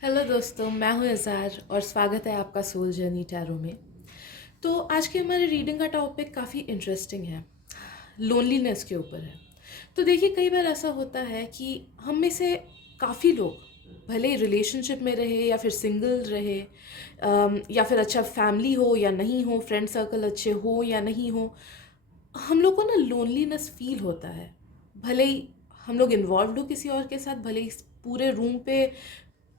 Hello दोस्तों, मैं हूँ इज़ार और स्वागत है आपका सोल जर्नी टैरो में। तो आज के हमारे रीडिंग का टॉपिक काफ़ी इंटरेस्टिंग है, लोनलीनेस के ऊपर है। तो देखिए, कई बार ऐसा होता है कि हम में से काफ़ी लोग भले ही रिलेशनशिप में रहे या फिर सिंगल रहे, या फिर अच्छा फैमिली हो या नहीं हो, फ्रेंड सर्कल अच्छे हो या नहीं हो, हम लोग को ना लोनलीनेस फील होता है। भले ही हम लोग इन्वॉल्व हो किसी और के साथ, भले ही पूरे रूम पे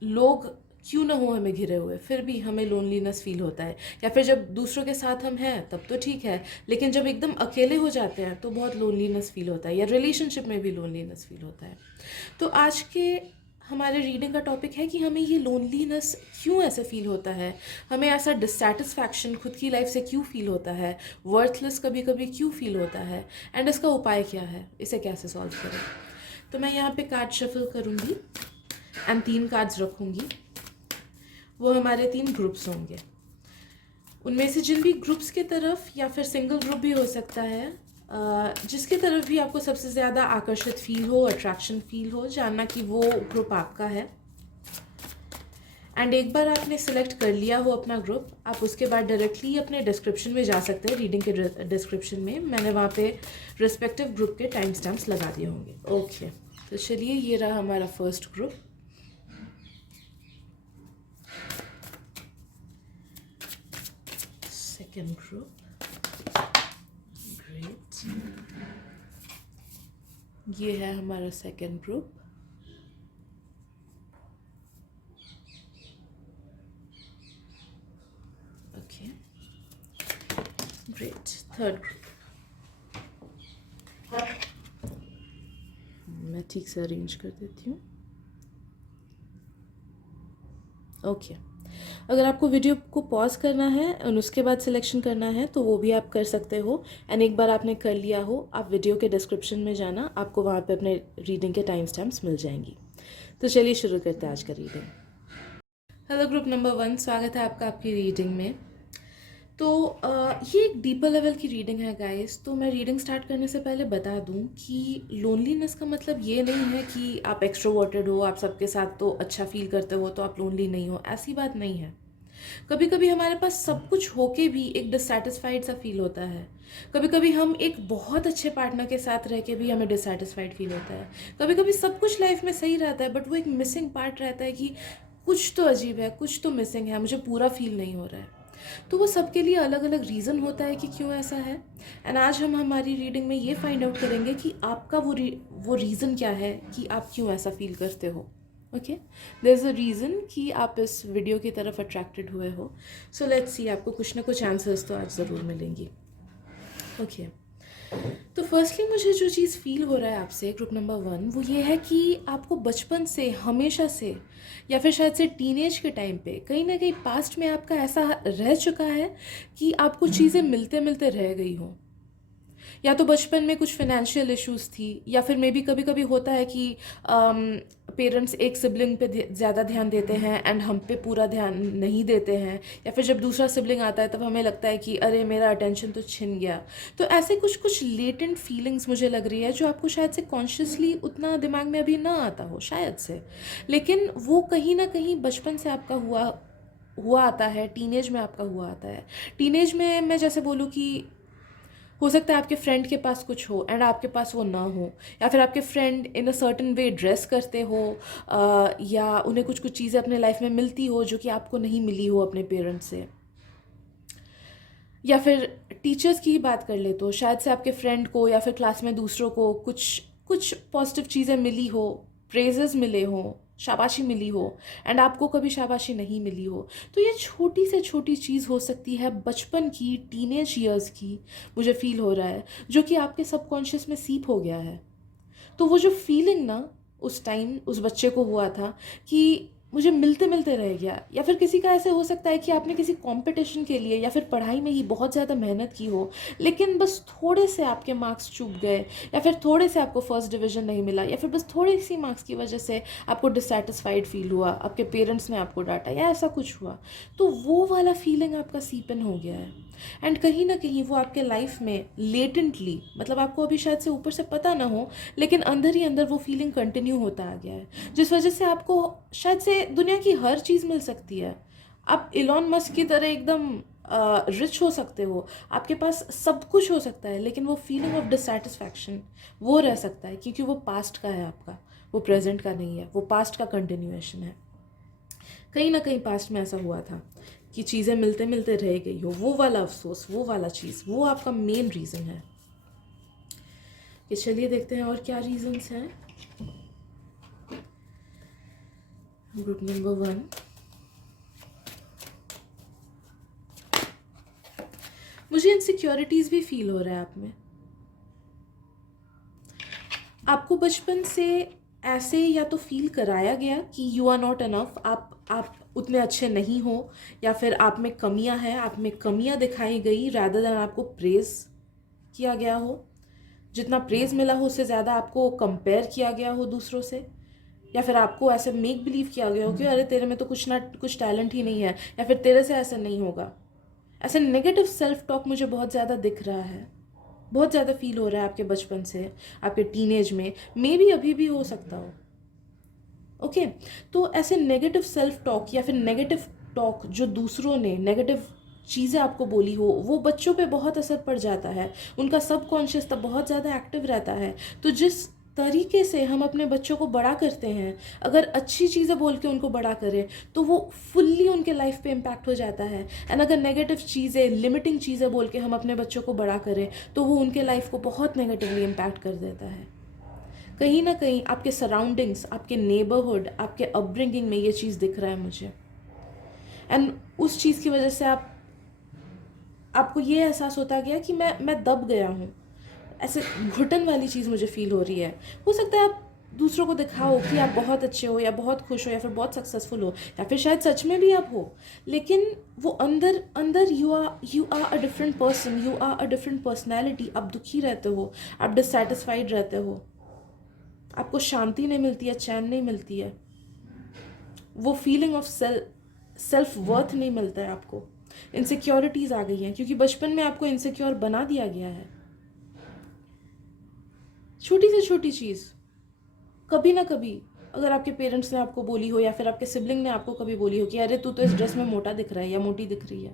लोग क्यों ना हो हमें घिरे हुए, फिर भी हमें लोनलीनेस फील होता है। या फिर जब दूसरों के साथ हम हैं तब तो ठीक है, लेकिन जब एकदम अकेले हो जाते हैं तो बहुत लोनलीनेस फील होता है, या रिलेशनशिप में भी लोनलीनेस फील होता है। तो आज के हमारे रीडिंग का टॉपिक है कि हमें ये लोनलीनेस क्यों ऐसे फील होता है, हमें ऐसा डिससेटिस्फैक्शन खुद की लाइफ से क्यों फील होता है, वर्थलेस कभी कभी क्यों फील होता है, एंड इसका उपाय क्या है, इसे कैसे सॉल्व करें। तो मैं यहाँ पे कार्ड शफल करूँगी एंड 3 कार्ड्स रखूँगी। वो हमारे 3 ग्रुप्स होंगे। उनमें से जिन भी ग्रुप्स की तरफ, या फिर सिंगल ग्रुप भी हो सकता है, जिसकी तरफ भी आपको सबसे ज़्यादा आकर्षित फील हो, अट्रैक्शन फील हो, जानना कि वो ग्रुप आपका है। एंड एक बार आपने सिलेक्ट कर लिया हो अपना ग्रुप, आप उसके बाद डायरेक्टली अपने डिस्क्रिप्शन में जा सकते हैं। रीडिंग के डिस्क्रिप्शन में मैंने वहाँ पे रिस्पेक्टिव ग्रुप के टाइम स्टैम्प्स लगा दिए होंगे। ओके, तो चलिए, ये रहा हमारा first group. Second group, great. ये है हमारा second group. Okay, great. Third group, मैं ठीक से अरेंज कर देती हूँ। ओके, अगर आपको वीडियो को पॉज करना है और उसके बाद सिलेक्शन करना है तो वो भी आप कर सकते हो। एंड एक बार आपने कर लिया हो, आप वीडियो के डिस्क्रिप्शन में जाना, आपको वहाँ पे अपने रीडिंग के टाइम स्टैम्प्स मिल जाएंगी। तो चलिए शुरू करते हैं आज का रीडिंग। हेलो ग्रुप नंबर 1, स्वागत है आपका आपकी रीडिंग में। तो ये एक डीपर लेवल की रीडिंग है गाइस। तो मैं रीडिंग स्टार्ट करने से पहले बता दूं कि लोनलीनेस का मतलब ये नहीं है कि आप एक्सट्रोवर्टेड हो, आप सबके साथ तो अच्छा फील करते हो तो आप लोनली नहीं हो, ऐसी बात नहीं है। कभी कभी हमारे पास सब कुछ होके भी एक डिससेटिस्फाइड सा फील होता है। कभी कभी हम एक बहुत अच्छे पार्टनर के साथ रह के भी हमें डिससेटिस्फाइड फील होता है। कभी कभी सब कुछ लाइफ में सही रहता है, बट वो एक मिसिंग पार्ट रहता है कि कुछ तो अजीब है, कुछ तो मिसिंग है, मुझे पूरा फील नहीं हो रहा है। तो वो सबके लिए अलग अलग रीज़न होता है कि क्यों ऐसा है। एंड आज हम हमारी रीडिंग में ये फाइंड आउट करेंगे कि आपका वो रीज़न क्या है कि आप क्यों ऐसा फील करते हो। Okay, there is a reason कि आप इस वीडियो की तरफ अट्रैक्टेड हुए हो। सो लेट्स सी, आपको कुछ ना कुछ आंसर्स तो आज ज़रूर मिलेंगी। ओके, तो फर्स्टली मुझे जो चीज़ फील हो रहा है आपसे ग्रुप नंबर 1, वो ये है कि आपको बचपन से, हमेशा से, या फिर शायद से टीनेज के टाइम पे, कहीं ना कहीं पास्ट में आपका ऐसा रह चुका है कि आपको चीज़ें मिलते मिलते रह गई हों। या तो बचपन में कुछ फाइनेंशियल इश्यूज थी, या फिर मे बी कभी कभी होता है कि पेरेंट्स एक सिबलिंग पे ज़्यादा ध्यान देते हैं एंड हम पे पूरा ध्यान नहीं देते हैं। या फिर जब दूसरा सिबलिंग आता है तब हमें लगता है कि अरे मेरा अटेंशन तो छिन गया। तो ऐसे कुछ कुछ लेटेंट फीलिंग्स मुझे लग रही है, जो आपको शायद से कॉन्शियसली उतना दिमाग में अभी ना आता हो शायद से, लेकिन वो कहीं ना कहीं बचपन से आपका हुआ हुआ आता है, टीनेज में आपका हुआ आता है। टीनेज में मैं जैसे बोलूँ कि हो सकता है आपके फ्रेंड के पास कुछ हो एंड आपके पास वो ना हो, या फिर आपके friend in a certain way dress करते हो, या उन्हें कुछ कुछ चीज़ें अपने लाइफ में मिलती हो जो कि आपको नहीं मिली हो अपने पेरेंट्स से। या फिर टीचर्स की ही बात कर ले तो शायद से आपके फ्रेंड को या फिर क्लास में दूसरों को कुछ कुछ पॉजिटिव चीज़ें मिली हो, प्रेजेस मिले हों, शाबाशी मिली हो, एंड आपको कभी शाबाशी नहीं मिली हो। तो ये छोटी से छोटी चीज़ हो सकती है बचपन की, टीनेज ईयर्स की, मुझे फील हो रहा है, जो कि आपके सबकॉन्शियस में सीप हो गया है। तो वो जो फीलिंग ना उस टाइम उस बच्चे को हुआ था कि मुझे मिलते मिलते रह गया। या फिर किसी का ऐसे हो सकता है कि आपने किसी कंपटीशन के लिए या फिर पढ़ाई में ही बहुत ज़्यादा मेहनत की हो, लेकिन बस थोड़े से आपके मार्क्स चूक गए, या फिर थोड़े से आपको फर्स्ट डिवीजन नहीं मिला, या फिर बस थोड़ी सी मार्क्स की वजह से आपको डिससेटिस्फाइड फील हुआ, आपके पेरेंट्स ने आपको डांटा, या ऐसा कुछ हुआ। तो वो वाला फीलिंग आपका सीपन हो गया है। एंड कहीं ना कहीं वो आपके लाइफ में लेटेंटली, मतलब आपको अभी शायद से ऊपर से पता ना हो, लेकिन अंदर ही अंदर वो फीलिंग कंटिन्यू होता आ गया है, जिस वजह से आपको शायद से दुनिया की हर चीज़ मिल सकती है। आप इलॉन मस्क की तरह एकदम रिच हो सकते हो, आपके पास सब कुछ हो सकता है, लेकिन वो फीलिंग ऑफ डिससेटिस्फैक्शन वो रह सकता है, क्योंकि वो पास्ट का है आपका, वो प्रेजेंट का नहीं है, वो पास्ट का कंटिन्यूएशन है। कहीं ना कहीं पास्ट में ऐसा हुआ था कि चीज़ें मिलते मिलते रह गई हो, वो वाला अफसोस, वो वाला चीज़, वो आपका मेन रीज़न है। कि चलिए देखते हैं और क्या रीजंस हैं। ग्रुप नंबर 1, मुझे इनसिक्योरिटीज भी फील हो रहा है आप में। आपको बचपन से ऐसे या तो फील कराया गया कि यू आर नॉट इनफ, आप उतने अच्छे नहीं हो, या फिर आप में कमियां हैं, आप में कमियां दिखाई गई, रादर देन आपको प्रेज किया गया हो। जितना प्रेज मिला हो उससे ज़्यादा आपको कंपेयर किया गया हो दूसरों से, या फिर आपको ऐसे मेक बिलीव किया गया हो कि अरे तेरे में तो कुछ ना कुछ टैलेंट ही नहीं है, या फिर तेरे से ऐसा नहीं होगा। ऐसे नेगेटिव सेल्फ टॉक मुझे बहुत ज़्यादा दिख रहा है, बहुत ज़्यादा फील हो रहा है आपके बचपन से, आपके टीनेज में, मे बी अभी भी हो सकता हो। ओके, तो ऐसे नेगेटिव सेल्फ टॉक या फिर नेगेटिव टॉक जो दूसरों ने नेगेटिव चीज़ें आपको बोली हो, वो बच्चों पे बहुत असर पड़ जाता है, उनका सबकॉन्शियस तब बहुत ज़्यादा एक्टिव रहता है। तो जिस तरीके से हम अपने बच्चों को बड़ा करते हैं, अगर अच्छी चीज़ें बोल के उनको बड़ा करें तो वो फुल्ली उनके लाइफ पे इम्पैक्ट हो जाता है। एंड अगर नेगेटिव चीज़ें, लिमिटिंग चीज़ें बोल के हम अपने बच्चों को बड़ा करें तो वो उनके लाइफ को बहुत नेगेटिवली इम्पैक्ट कर देता है। कहीं ना कहीं आपके सराउंडिंग्स, आपके नेबरहुड, आपके अपब्रिंगिंग में ये चीज़ दिख रहा है मुझे। एंड उस चीज़ की वजह से आपको ये एहसास होता गया कि मैं दब गया हूँ, ऐसे घुटन वाली चीज़ मुझे फील हो रही है। हो सकता है आप दूसरों को दिखाओ कि आप बहुत अच्छे हो, या बहुत खुश हो, या फिर बहुत सक्सेसफुल हो, या फिर शायद सच में भी आप हो, लेकिन वो अंदर अंदर you are a different person, you are a different personality. आप दुखी रहते हो, आप डिससेटिस्फाइड रहते हो, आपको शांति नहीं मिलती है, चैन नहीं मिलती है, वो फीलिंग ऑफ सेल्फ वर्थ नहीं मिलता है आपको। इनसिक्योरिटीज़ आ गई हैं क्योंकि बचपन में आपको इनसिक्योर बना दिया गया है। छोटी से छोटी चीज़ कभी ना कभी अगर आपके पेरेंट्स ने आपको बोली हो, या फिर आपके सिबलिंग ने आपको कभी बोली हो कि अरे तू तो इस ड्रेस में मोटा दिख रहा है या मोटी दिख रही है,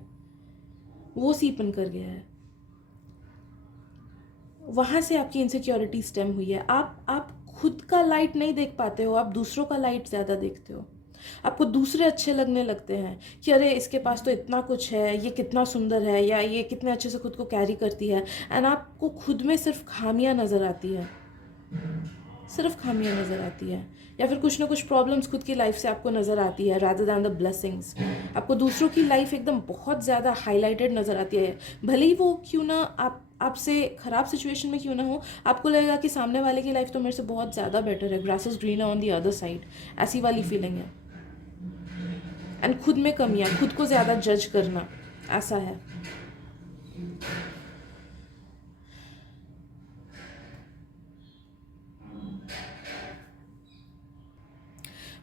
वो सीपन कर गया है, वहाँ से आपकी इनसिक्योरिटी स्टेम हुई है। आप खुद का लाइट नहीं देख पाते हो, आप दूसरों का लाइट ज़्यादा देखते हो। आपको दूसरे अच्छे लगने लगते हैं कि अरे इसके पास तो इतना कुछ है, ये कितना सुंदर है, या ये कितने अच्छे से खुद को कैरी करती है। एंड आपको खुद में सिर्फ खामियां नज़र आती है, सिर्फ खामियां नज़र आती है, या फिर कुछ ना कुछ प्रॉब्लम्स खुद की लाइफ से आपको नज़र आती है रादर दैन द ब्लेसिंग्स। आपको दूसरों की लाइफ एकदम बहुत ज़्यादा हाईलाइटेड नज़र आती है, भले ही वो क्यों ना आपसे ख़राब सिचुएशन में क्यों ना हो, आपको लगेगा कि सामने वाले की लाइफ तो मेरे से बहुत ज़्यादा बेटर है, grass is greener on the other side, ऐसी वाली फीलिंग है। एंड खुद में कमियां, खुद को ज़्यादा जज करना, ऐसा है।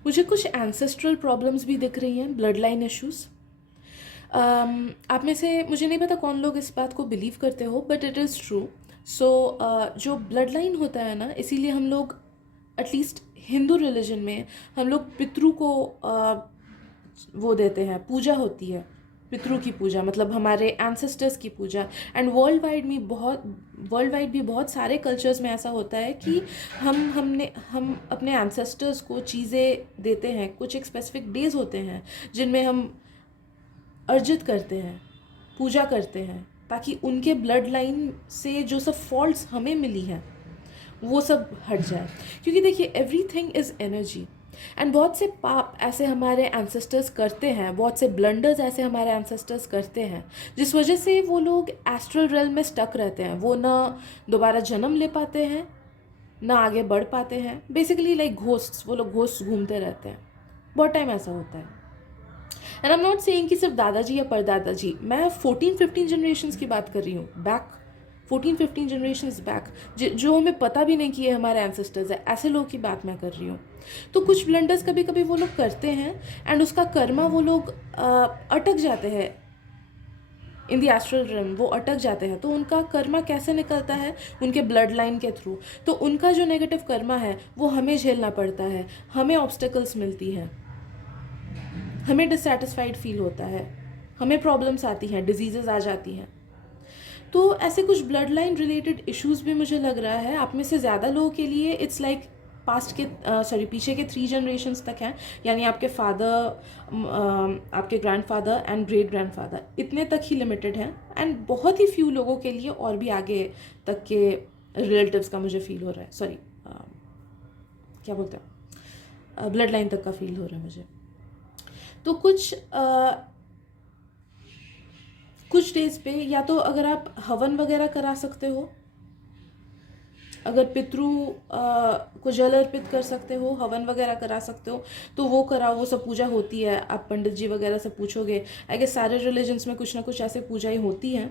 मुझे कुछ एंसेस्ट्रल प्रॉब्लम्स भी दिख रही हैं, ब्लड लाइन इश्यूज़। आप में से मुझे नहीं पता कौन लोग इस बात को बिलीव करते हो, बट इट इज़ ट्रू। सो जो ब्लड लाइन होता है ना, इसीलिए हम लोग एटलीस्ट हिंदू रिलीजन में हम लोग पितरों को वो देते हैं, पूजा होती है, पितरों की पूजा, मतलब हमारे एंसेस्टर्स की पूजा। एंड वर्ल्ड वाइड भी बहुत सारे कल्चर्स में ऐसा होता है कि हम अपने एंसेस्टर्स को चीज़ें देते हैं। कुछ एक स्पेसिफिक डेज होते हैं जिनमें हम अर्जित करते हैं, पूजा करते हैं, ताकि उनके ब्लड लाइन से जो सब फॉल्ट्स हमें मिली हैं वो सब हट जाए। क्योंकि देखिए एवरीथिंग इज़ एनर्जी, एंड बहुत से पाप ऐसे हमारे एंसेस्टर्स करते हैं, बहुत से ब्लंडर्स ऐसे हमारे एंसेस्टर्स करते हैं, जिस वजह से वो लोग एस्ट्रल रेल में स्टक रहते हैं। वो ना दोबारा जन्म ले पाते हैं, ना आगे बढ़ पाते हैं। बेसिकली लाइक घोस्ट्स, वो लोग घोस्ट घूमते रहते हैं। बहुत टाइम ऐसा होता है। And I am not saying कि सिर्फ दादाजी या परदादाजी, मैं 14-15 जनरेशन्स की बात कर रही हूँ, बैक 14-15 जनरेशन्स बैक, जो हमें पता भी नहीं कि ये हमारे एंसेस्टर्स है, ऐसे लोगों की बात मैं कर रही हूँ। तो कुछ ब्लंडर्स कभी कभी वो लोग करते हैं, एंड उसका कर्मा वो लोग अटक जाते हैं इन द एस्ट्रल रिल्म, वो अटक जाते हैं, तो उनका कर्मा कैसे निकलता है? उनके ब्लड लाइन के थ्रू। तो उनका जो नेगेटिव कर्मा है वो हमें झेलना पड़ता है, हमें ऑब्स्टेकल्स मिलती हैं, हमें डिससेटिस्फाइड फील होता है, हमें प्रॉब्लम्स आती हैं, डिजीज़ेज आ जाती हैं। तो ऐसे कुछ ब्लड लाइन रिलेटेड इश्यूज भी मुझे लग रहा है आप में से ज़्यादा लोगों के लिए इट्स लाइक पास्ट के पीछे के 3 जनरेशन्स तक हैं, यानी आपके फादर, आपके ग्रैंडफादर एंड ग्रेट ग्रैंडफादर, इतने तक ही लिमिटेड हैं। एंड बहुत ही फ्यू लोगों के लिए और भी आगे तक के रिलेटिव्स का मुझे फील हो रहा है, सॉरी क्या बोलते हैं, ब्लड लाइन तक का फील हो रहा है मुझे। तो कुछ डेज पे या तो अगर आप हवन वगैरह करा सकते हो, अगर पितृ को जल अर्पित कर सकते हो, हवन वगैरह करा सकते हो तो वो कराओ, वो सब पूजा होती है। आप पंडित जी वगैरह से पूछोगे, आई गेस सारे रिलीजन्स में कुछ ना कुछ ऐसे पूजाएं होती हैं,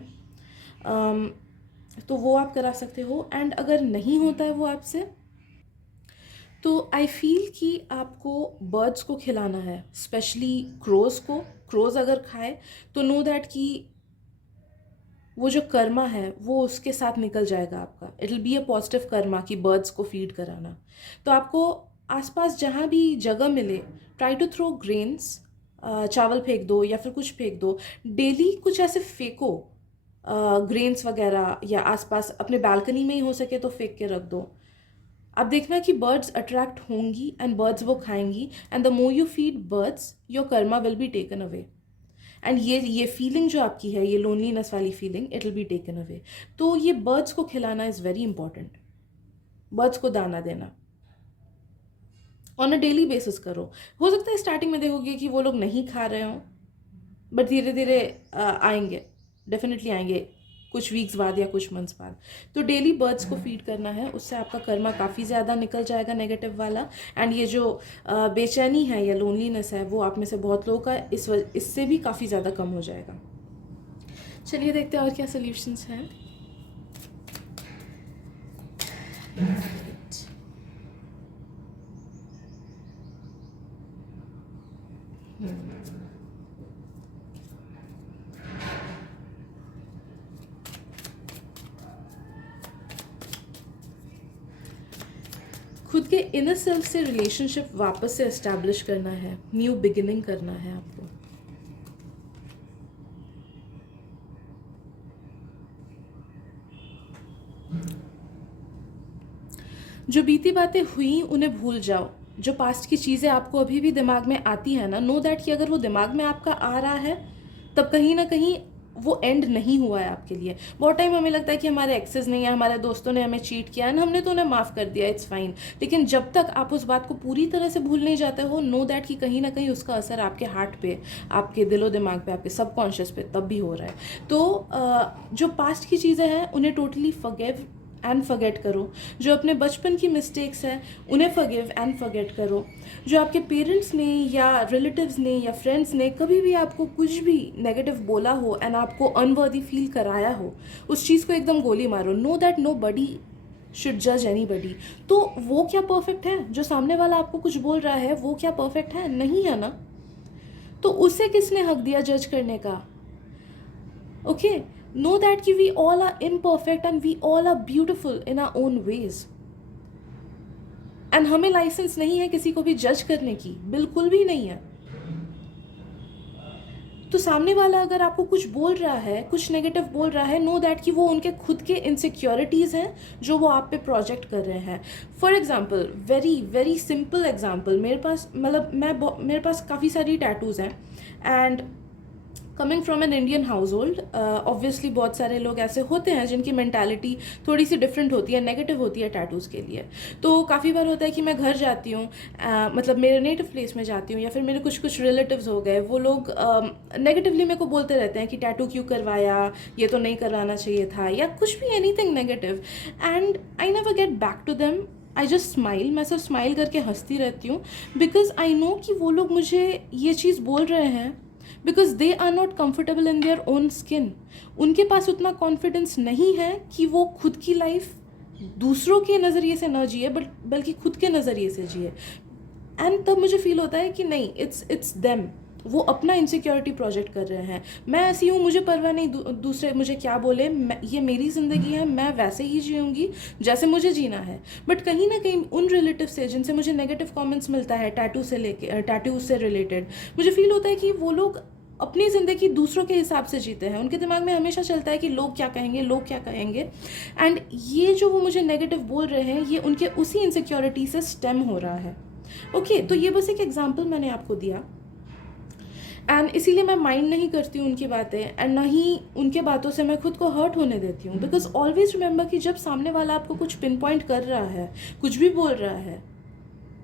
तो वो आप करा सकते हो। एंड अगर नहीं होता है वो आपसे, तो आई फील कि आपको बर्ड्स को खिलाना है, स्पेशली क्रोज को। क्रोज अगर खाए तो नो दैट कि वो जो कर्मा है वो उसके साथ निकल जाएगा आपका। It will be a positive Karma कि बर्ड्स को फीड कराना। तो आपको आसपास जहाँ भी जगह मिले, ट्राई टू थ्रो ग्रेन्स, चावल फेंक दो या फिर कुछ फेंक दो, डेली कुछ ऐसे फेंको ग्रेन्स वगैरह, या आसपास अपने बालकनी में ही हो सके तो फेंक के रख दो। आप देखना कि बर्ड्स अट्रैक्ट होंगी एंड बर्ड्स वो खाएंगी, and the more you feed birds your karma will be taken away. And ये फीलिंग जो आपकी है, ये लोनलीनेस वाली feeling, it will be taken away. तो ये बर्ड्स को खिलाना इज़ वेरी इंपॉर्टेंट। बर्ड्स को दाना देना ऑन अ डेली बेसिस करो। हो सकता है स्टार्टिंग में देखोगे कि वो लोग नहीं खा रहे हों, बट धीरे धीरे आएंगे, डेफिनेटली आएंगे कुछ वीक्स बाद या कुछ मंथ्स बाद। तो डेली बर्ड्स को फीड करना है, उससे आपका कर्मा काफ़ी ज़्यादा निकल जाएगा नेगेटिव वाला। एंड ये जो बेचैनी है या लोनलीनेस है वो आप में से बहुत लोगों का इससे भी काफ़ी ज़्यादा कम हो जाएगा। चलिए देखते हैं और क्या सोल्यूशंस हैं। खुद के इनर सेल्फ से रिलेशनशिप वापस से एस्टैब्लिश करना है, न्यू बिगिनिंग करना है आपको। जो बीती बातें हुई उन्हें भूल जाओ। जो पास्ट की चीज़ें आपको अभी भी दिमाग में आती है ना, नो दैट कि अगर वो दिमाग में आपका आ रहा है तब कहीं ना कहीं वो एंड नहीं हुआ है आपके लिए। बहुत टाइम हमें लगता है कि हमारे एक्सेस नहीं है, हमारे दोस्तों ने हमें चीट किया एंड हमने तो उन्हें माफ़ कर दिया, इट्स फाइन। लेकिन जब तक आप उस बात को पूरी तरह से भूल नहीं जाते हो, नो दैट कि कहीं ना कहीं उसका असर आपके हार्ट पे, आपके दिलो दिमाग पे, आपके सबकॉन्शियस पे तब भी हो रहा है। तो जो पास्ट की चीज़ें हैं उन्हें टोटली फॉरगिव एंड फॉरगेट करो। जो अपने बचपन की मिस्टेक्स हैं उन्हें फॉरगिव एंड फॉरगेट करो। जो आपके पेरेंट्स ने या रिलेटिव्स ने या फ्रेंड्स ने कभी भी आपको कुछ भी नेगेटिव बोला हो एंड आपको अनवर्दी फील कराया हो, उस चीज़ को एकदम गोली मारो। Know that nobody should जज एनी बडी। तो वो क्या परफेक्ट है? जो सामने वाला आपको कुछ बोल रहा है वो क्या परफेक्ट है? नहीं है ना। तो उसे किसने हक दिया जज करने का? ओके, know that कि we all are imperfect and we all are beautiful in our own ways. And हमें लाइसेंस नहीं है किसी को भी जज करने की, बिल्कुल भी नहीं है। तो सामने वाला अगर आपको कुछ बोल रहा है, कुछ नेगेटिव बोल रहा है, नो दैट कि वो उनके खुद के इनसिक्योरिटीज़ हैं जो वो आप पे प्रोजेक्ट कर रहे हैं। For example, very very simple example, मेरे पास काफ़ी सारी टैटूज़ हैं and coming from an Indian house hold, obviously बहुत सारे लोग ऐसे होते हैं जिनकी मेंटालिटी थोड़ी सी डिफरेंट होती है, नेगेटिव होती है टैटूज़ के लिए। तो काफ़ी बार होता है कि मैं घर जाती हूँ, मतलब मेरे नेटिव प्लेस में जाती हूँ, या फिर मेरे कुछ रिलेटिव्स हो गए, वो लोग नेगेटिवली मेरे को बोलते रहते हैं कि टैटू क्यों करवाया, ये तो नहीं करवाना चाहिए था, या कुछ भी anything negative. And I never get back to them, I just smile. मैं सिर्फ स्माइल करके हंसती रहती हूँ, बिकॉज आई नो कि वो लोग मुझे ये चीज़ बोल रहे हैं because they are not comfortable in their own skin. उनके पास उतना कॉन्फिडेंस नहीं है कि वो खुद की लाइफ दूसरों के नज़रिए से न जिए, बल्कि खुद के नज़रिए से जिए। एंड तब मुझे फील होता है कि नहीं, इट्स देम, वो अपना इनसिक्योरिटी प्रोजेक्ट कर रहे हैं। मैं ऐसी हूँ, मुझे परवाह नहीं दूसरे मुझे क्या बोले, ये मेरी ज़िंदगी है, मैं वैसे ही जीऊँगी जैसे मुझे जीना है। बट कहीं ना कहीं उन रिलेटिव से जिनसे मुझे नेगेटिव कमेंट्स मिलता है टैटू से रिलेटेड, मुझे फील होता है कि वो लोग अपनी ज़िंदगी दूसरों के हिसाब से जीते हैं। उनके दिमाग में हमेशा चलता है कि लोग क्या कहेंगे, लोग क्या कहेंगे। एंड ये जो वो मुझे नेगेटिव बोल रहे हैं, ये उनके उसी इनसिक्योरिटी से स्टेम हो रहा है। ओके, तो ये बस एक एग्जाम्पल मैंने आपको दिया, एंड इसीलिए मैं माइंड नहीं करती हूँ उनकी बातें, एंड ना ही उनके बातों से मैं खुद को हर्ट होने देती हूँ। बिकॉज ऑलवेज रिमेंबर कि जब सामने वाला आपको कुछ पिन पॉइंट कर रहा है, कुछ भी बोल रहा है,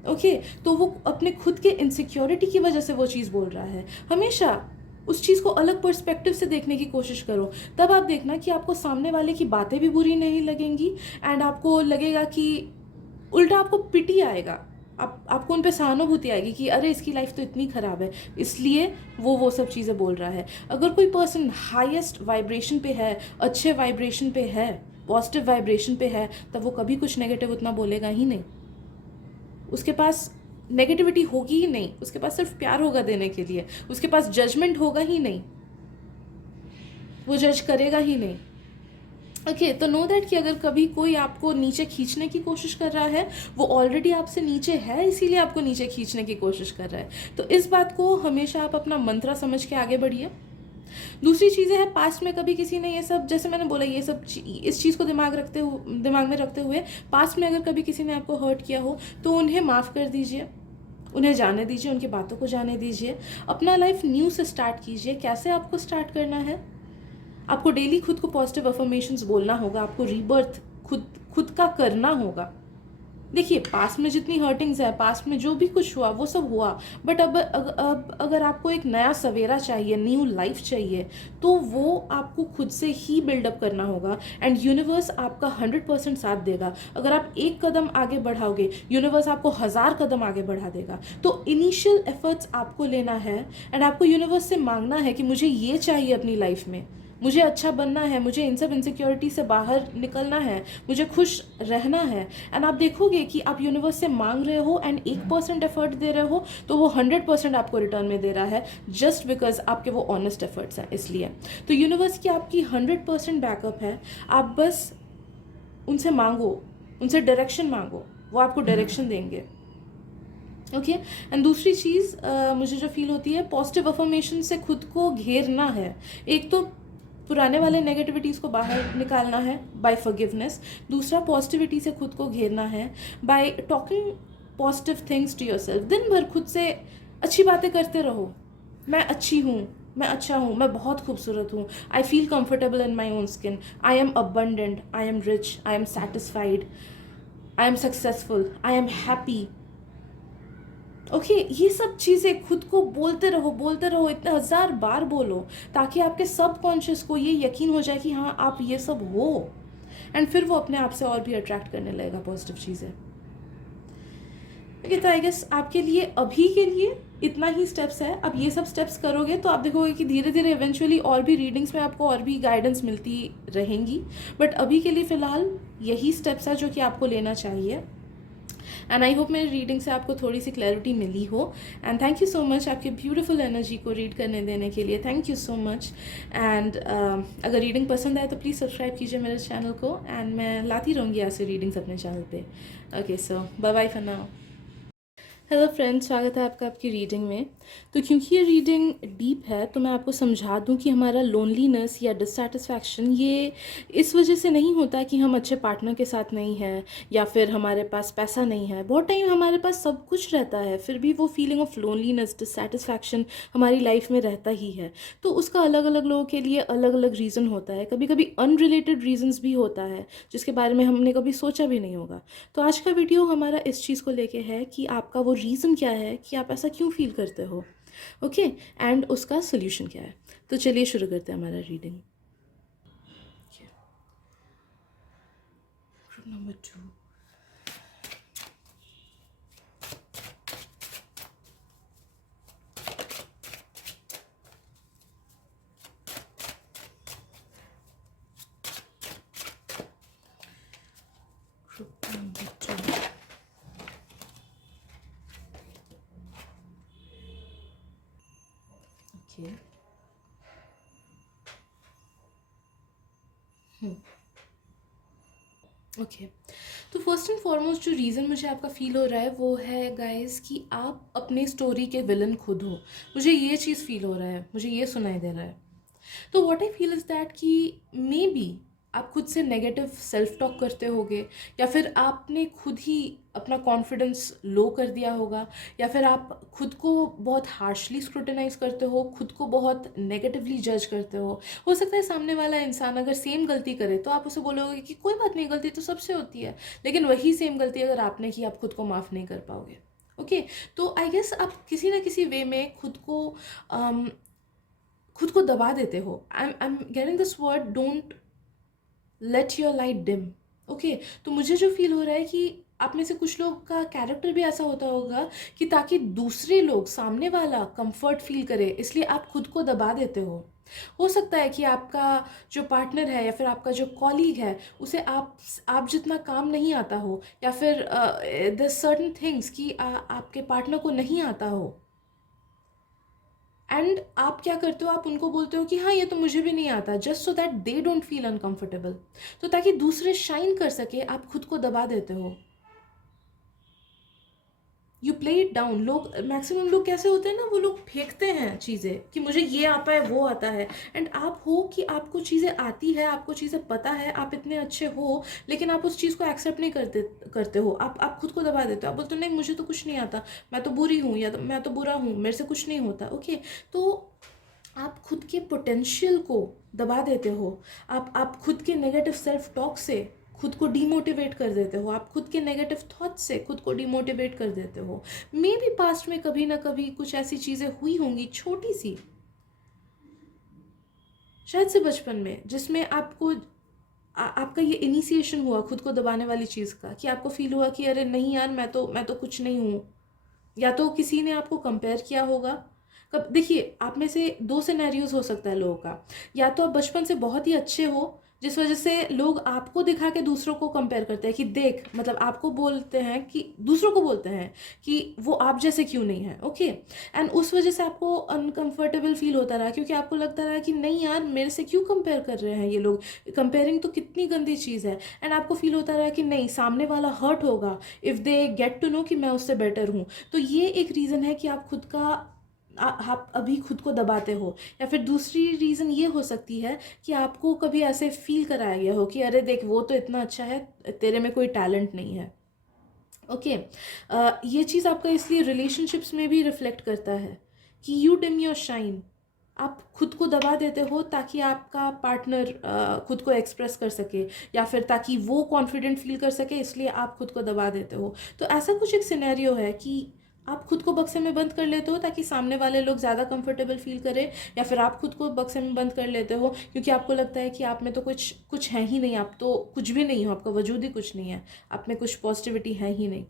ओके, तो वो अपने खुद के इनसिक्योरिटी की वजह से वो चीज़ बोल रहा है। हमेशा उस चीज़ को अलग पर्सपेक्टिव से देखने की कोशिश करो, तब आप देखना कि आपको सामने वाले की बातें भी बुरी नहीं लगेंगी, एंड आपको लगेगा कि उल्टा आपको पिटी आएगा, आपको उन पे सहानुभूति आएगी कि अरे इसकी लाइफ तो इतनी ख़राब है, इसलिए वो सब चीज़ें बोल रहा है। अगर कोई पर्सन हाईएस्ट वाइब्रेशन पे है, अच्छे वाइब्रेशन पे है, पॉजिटिव वाइब्रेशन पे है, तब वो कभी कुछ नेगेटिव उतना बोलेगा ही नहीं। उसके पास नेगेटिविटी होगी ही नहीं, उसके पास सिर्फ प्यार होगा देने के लिए, उसके पास जजमेंट होगा ही नहीं, वो जज करेगा ही नहीं। ओके, तो नो दैट कि अगर कभी कोई आपको नीचे खींचने की कोशिश कर रहा है, वो ऑलरेडी आपसे नीचे है, इसीलिए आपको नीचे खींचने की कोशिश कर रहा है। तो इस बात को हमेशा आप अपना मंत्र समझ के आगे बढ़िए। दूसरी चीज़ें हैं, पास्ट में कभी किसी ने ये सब, जैसे मैंने बोला, ये सब इस चीज़ को दिमाग में रखते हुए पास्ट में अगर कभी किसी ने आपको हर्ट किया हो, तो उन्हें माफ़ कर दीजिए, उन्हें जाने दीजिए, उनकी बातों को जाने दीजिए। अपना लाइफ न्यू से स्टार्ट कीजिए। कैसे आपको स्टार्ट करना है? आपको डेली खुद को पॉजिटिव अफर्मेशंस बोलना होगा, आपको रीबर्थ खुद का करना होगा। देखिए, पास्ट में जितनी हर्टिंग्स है, पास्ट में जो भी कुछ हुआ वो सब हुआ, बट अब अगर आपको एक नया सवेरा चाहिए, न्यू लाइफ चाहिए, तो वो आपको खुद से ही बिल्डअप करना होगा, एंड यूनिवर्स आपका 100% साथ देगा। अगर आप एक कदम आगे बढ़ाओगे, यूनिवर्स आपको 1000 कदम आगे बढ़ा देगा। तो इनिशियल एफर्ट्स आपको लेना है, एंड आपको यूनिवर्स से मांगना है कि मुझे ये चाहिए अपनी लाइफ में, मुझे अच्छा बनना है, मुझे इन सब इनसिक्योरिटी से बाहर निकलना है, मुझे खुश रहना है। एंड आप देखोगे कि आप यूनिवर्स से मांग रहे हो एंड 1% एफर्ट दे रहे हो, तो वो 100% आपको रिटर्न में दे रहा है, जस्ट बिकॉज आपके वो ऑनेस्ट एफर्ट्स हैं। इसलिए तो यूनिवर्स की आपकी 100% बैकअप है। आप बस उनसे मांगो, उनसे डायरेक्शन मांगो, वो आपको डायरेक्शन देंगे। ओके, एंड दूसरी चीज़ मुझे जो फील होती है, पॉजिटिव अफर्मेशन से खुद को घेरना है। एक तो पुराने वाले नेगेटिविटीज़ को बाहर निकालना है बाय फॉरगिवनेस। दूसरा, पॉजिटिविटी से खुद को घेरना है by talking positive things to yourself. दिन भर खुद से अच्छी बातें करते रहो। मैं अच्छी हूँ, मैं अच्छा हूँ, मैं बहुत खूबसूरत हूँ, I feel comfortable in my own skin, I am abundant, I am rich, I am satisfied, I am successful, I am happy. Okay, ये सब चीज़ें खुद को बोलते रहो, इतने 1000 बार बोलो, ताकि आपके सबकॉन्शियस को ये यकीन हो जाए कि हाँ आप ये सब हो, एंड फिर वो अपने आप से और भी अट्रैक्ट करने लगेगा पॉजिटिव चीज़ें। ओके, तो आई गेस आपके लिए अभी के लिए इतना ही स्टेप्स है। अब ये सब स्टेप्स करोगे तो आप देखोगे कि धीरे धीरे इवेंचुअली और भी रीडिंग्स में आपको और भी गाइडेंस मिलती रहेंगी, बट अभी के लिए फ़िलहाल यही स्टेप्स है जो कि आपको लेना चाहिए। एंड आई होप मेरी रीडिंग से आपको थोड़ी सी क्लैरिटी मिली हो, and thank you so much आपके ब्यूटीफुल एनर्जी को रीड करने देने के लिए। Thank you so much. And अगर रीडिंग पसंद आए तो प्लीज़ सब्सक्राइब कीजिए मेरे चैनल को, एंड मैं लाती रहूँगी ऐसे रीडिंग्स अपने चैनल पे। Okay, so bye bye for now. Hello friends, स्वागत है आपका आपकी रीडिंग में। तो क्योंकि ये रीडिंग डीप है, तो मैं आपको समझा दूं कि हमारा लोनलीनेस या डिससेटिस्फैक्शन ये इस वजह से नहीं होता कि हम अच्छे पार्टनर के साथ नहीं हैं, या फिर हमारे पास पैसा नहीं है। बहुत टाइम हमारे पास सब कुछ रहता है, फिर भी वो फीलिंग ऑफ लोनलीनेस, डिससेटिस्फैक्शन हमारी लाइफ में रहता ही है। तो उसका अलग अलग लोगों के लिए अलग अलग रीज़न होता है, कभी कभी अनरिलेटेड रीजंस भी होता है जिसके बारे में हमने कभी सोचा भी नहीं होगा। तो आज का वीडियो हमारा इस चीज़ को लेके है कि आपका वो रीज़न क्या है कि आप ऐसा क्यों फील करते हो, ओके, एंड उसका सोल्यूशन क्या है। तो चलिए शुरू करते हैं हमारा reading. Group number 2। Group number 2। Okay. Okay. तो फर्स्ट एंड फॉरमोस्ट जो रीज़न मुझे आपका फ़ील हो रहा है वो है गाइस कि आप अपनी स्टोरी के विलन खुद हो। मुझे ये चीज़ फ़ील हो रहा है, मुझे ये सुनाई दे रहा है। तो what I feel is that कि मे बी आप खुद से नेगेटिव सेल्फ टॉक करते होगे, या फिर आपने खुद ही अपना कॉन्फिडेंस लो कर दिया होगा, या फिर आप खुद को बहुत हार्शली स्क्रूटिनाइज करते हो, खुद को बहुत नेगेटिवली जज करते हो सकता है सामने वाला इंसान अगर सेम गलती करे तो आप उसे बोलोगे कि कोई बात नहीं, गलती तो सबसे होती है, लेकिन वही सेम गलती अगर आपने की आप खुद को माफ़ नहीं कर पाओगे। ओके। तो आई गेस आप किसी ना किसी वे में खुद को दबा देते हो। I am getting this word, don't let your light dim. Okay. तो मुझे जो फील हो रहा है कि आप में से कुछ लोग का कैरेक्टर भी ऐसा होता होगा कि ताकि दूसरे लोग, सामने वाला कंफर्ट फील करे, इसलिए आप खुद को दबा देते हो सकता है कि आपका जो पार्टनर है या फिर आपका जो कॉलीग है उसे आप जितना काम नहीं आता हो, या फिर द सर्टन थिंग्स कि आपके पार्टनर को नहीं आता हो, एंड आप क्या करते हो, आप उनको बोलते हो कि हाँ ये तो मुझे भी नहीं आता, just so that they don't feel uncomfortable. तो ताकि दूसरे शाइन कर सके आप खुद को दबा देते हो। You play it down. लोग, मैक्सिमम लोग कैसे होते हैं ना, वो लोग फेंकते हैं चीज़ें कि मुझे ये आता है वो आता है, एंड आप हो कि आपको चीज़ें आती है, आपको चीज़ें पता है, आप इतने अच्छे हो, लेकिन आप उस चीज़ को एक्सेप्ट नहीं करते हो। आप खुद को दबा देते हो, आप बोलते हो नहीं मुझे तो कुछ नहीं आता, मैं तो बुरी हूँ, या तो मैं तो बुरा हूँ, मेरे से कुछ नहीं होता। ओके। तो आप खुद के पोटेंशियल को दबा देते हो। आप खुद के नेगेटिव सेल्फ टॉक से खुद को डीमोटिवेट कर देते हो, आप खुद के नेगेटिव थॉट्स से खुद को डीमोटिवेट कर देते हो। मे बी पास्ट में कभी ना कभी कुछ ऐसी चीज़ें हुई होंगी छोटी सी, शायद से बचपन में, जिसमें आपका ये इनिशिएशन हुआ खुद को दबाने वाली चीज़ का, कि आपको फील हुआ कि अरे नहीं यार, मैं तो कुछ नहीं हूँ। या तो किसी ने आपको कंपेयर किया होगा। कब देखिए, आप में से दो सिनेरियोज हो सकता है लोगों का। या तो आप बचपन से बहुत ही अच्छे हो, जिस वजह से लोग आपको दिखा के दूसरों को कंपेयर करते हैं कि देख, मतलब आपको बोलते हैं कि दूसरों को बोलते हैं कि वो आप जैसे क्यों नहीं है। ओके। एंड उस वजह से आपको अनकंफर्टेबल फील होता रहा, क्योंकि आपको लगता रहा कि नहीं यार, मेरे से क्यों कंपेयर कर रहे हैं ये लोग, कंपेयरिंग तो कितनी गंदी चीज़ है। एंड आपको फील होता रहा कि नहीं, सामने वाला हर्ट होगा if they get to know कि मैं उससे बेटर हूँ। तो ये एक रीज़न है कि आप आप अभी खुद को दबाते हो। या फिर दूसरी रीज़न ये हो सकती है कि आपको कभी ऐसे फील कराया गया हो कि अरे देख, वो तो इतना अच्छा है, तेरे में कोई टैलेंट नहीं है। ओके। ये चीज़ आपका इसलिए रिलेशनशिप्स में भी रिफ्लेक्ट करता है कि यू डिम योर शाइन। आप खुद को दबा देते हो ताकि आपका पार्टनर खुद को एक्सप्रेस कर सके, या फिर ताकि वो कॉन्फिडेंट फील कर सके, इसलिए आप खुद को दबा देते हो। तो ऐसा कुछ एक सिनेरियो है कि आप खुद को बक्से में बंद कर लेते हो ताकि सामने वाले लोग ज़्यादा कंफर्टेबल फील करें, या फिर आप खुद को बक्से में बंद कर लेते हो क्योंकि आपको लगता है कि आप में तो कुछ कुछ है ही नहीं, आप तो कुछ भी नहीं हो, आपका वजूद ही कुछ नहीं है, आप में कुछ पॉजिटिविटी है ही नहीं।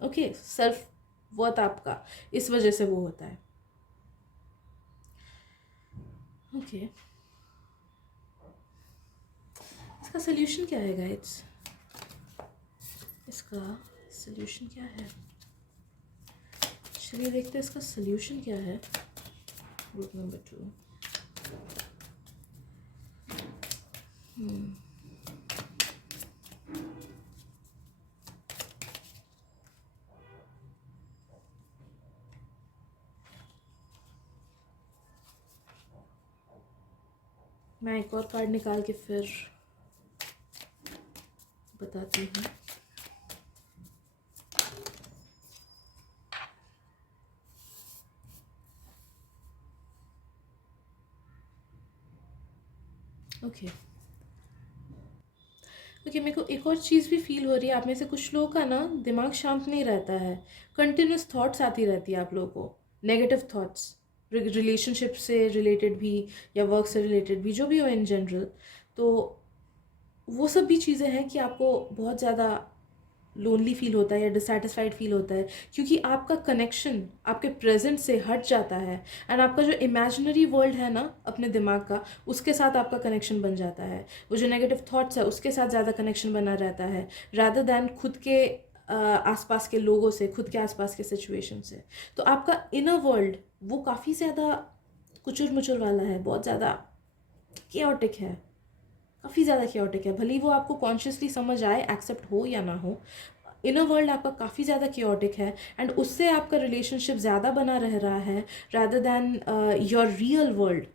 ओके। सेल्फ वर्थ आपका इस वजह से वो होता है। ओके। इसका सोल्यूशन क्या है गाइड्स? इसका सोल्यूशन क्या है? चलिए देखते हैं इसका सोल्यूशन क्या है। Group number 2। मैं एक और कार्ड निकाल के फिर बताती हूँ। ओके। ओके, मेरे को एक और चीज़ भी फील हो रही है, आप में से कुछ लोगों का ना दिमाग शांत नहीं रहता है, कंटिन्यूस थॉट्स आती रहती है आप लोगों को, नेगेटिव थॉट्स, रिलेशनशिप से रिलेटेड भी या वर्क से रिलेटेड भी, जो भी हो इन जनरल। तो वो सब भी चीज़ें हैं कि आपको बहुत ज़्यादा लोनली फील होता है या डिससेटिस्फाइड फील होता है, क्योंकि आपका कनेक्शन आपके प्रेजेंट से हट जाता है, एंड आपका जो इमेजिनरी वर्ल्ड है ना अपने दिमाग का, उसके साथ आपका कनेक्शन बन जाता है। वो जो नेगेटिव थॉट्स है उसके साथ ज़्यादा कनेक्शन बना रहता है, रादर दैन खुद के आसपास के लोगों से, खुद के आसपास के सिचुएशन से। तो आपका इनर वर्ल्ड वो काफ़ी ज़्यादा कुचुर मुचुर वाला है, बहुत ज़्यादा केओटिक है, काफ़ी ज़्यादा केओटिक है। भले ही वो आपको कॉन्शियसली समझ आए, एक्सेप्ट हो या ना हो, इनर वर्ल्ड आपका काफ़ी ज़्यादा केओटिक है एंड उससे आपका रिलेशनशिप ज़्यादा बना रह रहा है rather than your real world.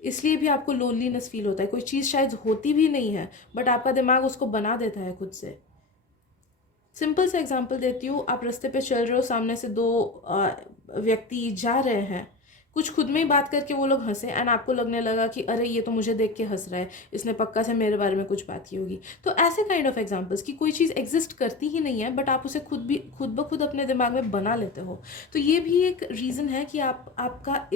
इसलिए भी आपको लोनलीनेस फील होता है। कोई चीज़ शायद होती भी नहीं है बट आपका दिमाग उसको बना देता है खुद से। सिंपल सा एग्जांपल देती हूँ, आप रास्ते पे चल रहे हो, सामने से दो व्यक्ति जा रहे हैं, कुछ खुद में ही बात करके वो लोग हंसे एंड आपको लगने लगा कि अरे ये तो मुझे देख के हंस रहा है, इसने पक्का से मेरे बारे में कुछ बात की होगी। तो ऐसे काइंड ऑफ एग्जांपल्स कि कोई चीज़ एग्जिस्ट करती ही नहीं है बट आप उसे खुद ब खुद अपने दिमाग में बना लेते हो। तो ये भी एक रीज़न है कि आपका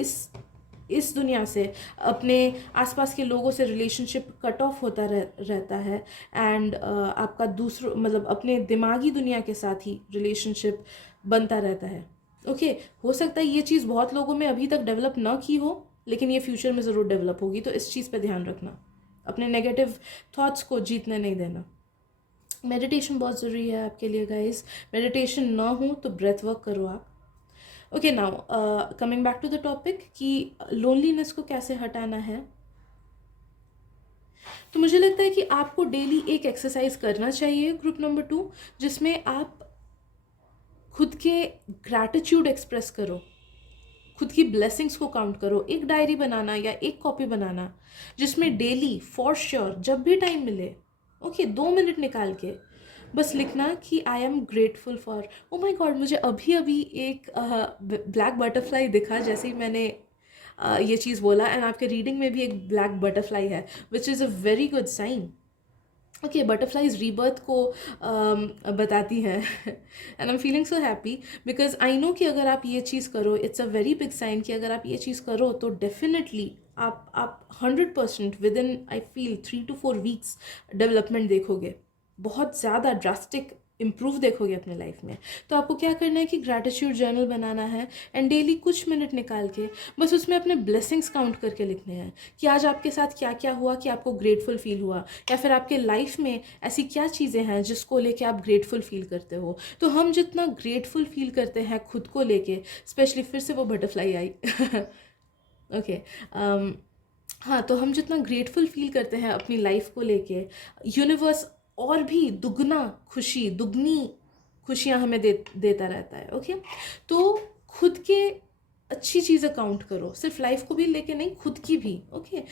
इस दुनिया से, अपने आसपास के लोगों से रिलेशनशिप कट ऑफ होता रहता है एंड आपका दूसरों मतलब अपने दिमागी दुनिया के साथ ही रिलेशनशिप बनता रहता है। ओके, हो सकता है ये चीज़ बहुत लोगों में अभी तक डेवलप ना की हो लेकिन ये फ्यूचर में ज़रूर डेवलप होगी। तो इस चीज़ पे ध्यान रखना, अपने नेगेटिव थॉट्स को जीतने नहीं देना। मेडिटेशन बहुत ज़रूरी है आपके लिए गाइस। मेडिटेशन ना हो तो ब्रेथ वर्क करो आप। Okay, now coming back to the topic कि लोनलीनेस को कैसे हटाना है। तो मुझे लगता है कि आपको डेली एक एक्सरसाइज करना चाहिए, ग्रुप नंबर 2, जिसमें आप खुद के ग्रैटिट्यूड एक्सप्रेस करो, खुद की ब्लेसिंग्स को काउंट करो। एक डायरी बनाना या एक कॉपी बनाना जिसमें डेली फॉर श्योर जब भी टाइम मिले, ओके, 2 मिनट निकाल के बस लिखना कि I am grateful for, oh my God, मुझे अभी अभी एक ब्लैक बटरफ्लाई दिखा जैसे ही मैंने ये चीज़ बोला एंड आपके रीडिंग में भी एक ब्लैक बटरफ्लाई है which is a very good sign. Okay, butterflies rebirth को बताती हैं and I am feeling so happy because I know कि अगर आप ये चीज़ करो, it's a very big sign कि अगर आप ये चीज़ करो तो डेफिनेटली आप 100% with in I feel 3 to 4 weeks development देखोगे, बहुत ज़्यादा ड्रास्टिक इम्प्रूव देखोगे अपने लाइफ में। तो आपको क्या करना है कि ग्रैटिट्यूड जर्नल बनाना है एंड डेली कुछ मिनट निकाल के बस उसमें अपने ब्लेसिंग्स काउंट करके लिखने हैं कि आज आपके साथ क्या क्या हुआ कि आपको ग्रेटफुल फील हुआ, या फिर आपके लाइफ में ऐसी क्या चीज़ें हैं जिसको लेके आप ग्रेटफुल फील करते हो। तो हम जितना ग्रेटफुल फील करते हैं खुद को लेके, स्पेशली फिर से वो बटरफ्लाई आई ओके, हाँ, तो हम जितना ग्रेटफुल फील करते हैं अपनी लाइफ को लेके, यूनिवर्स और भी दुगनी खुशियाँ हमें देता रहता है। ओके, तो खुद के अच्छी चीज़ें काउंट करो, सिर्फ लाइफ को भी लेके नहीं, खुद की भी। ओके,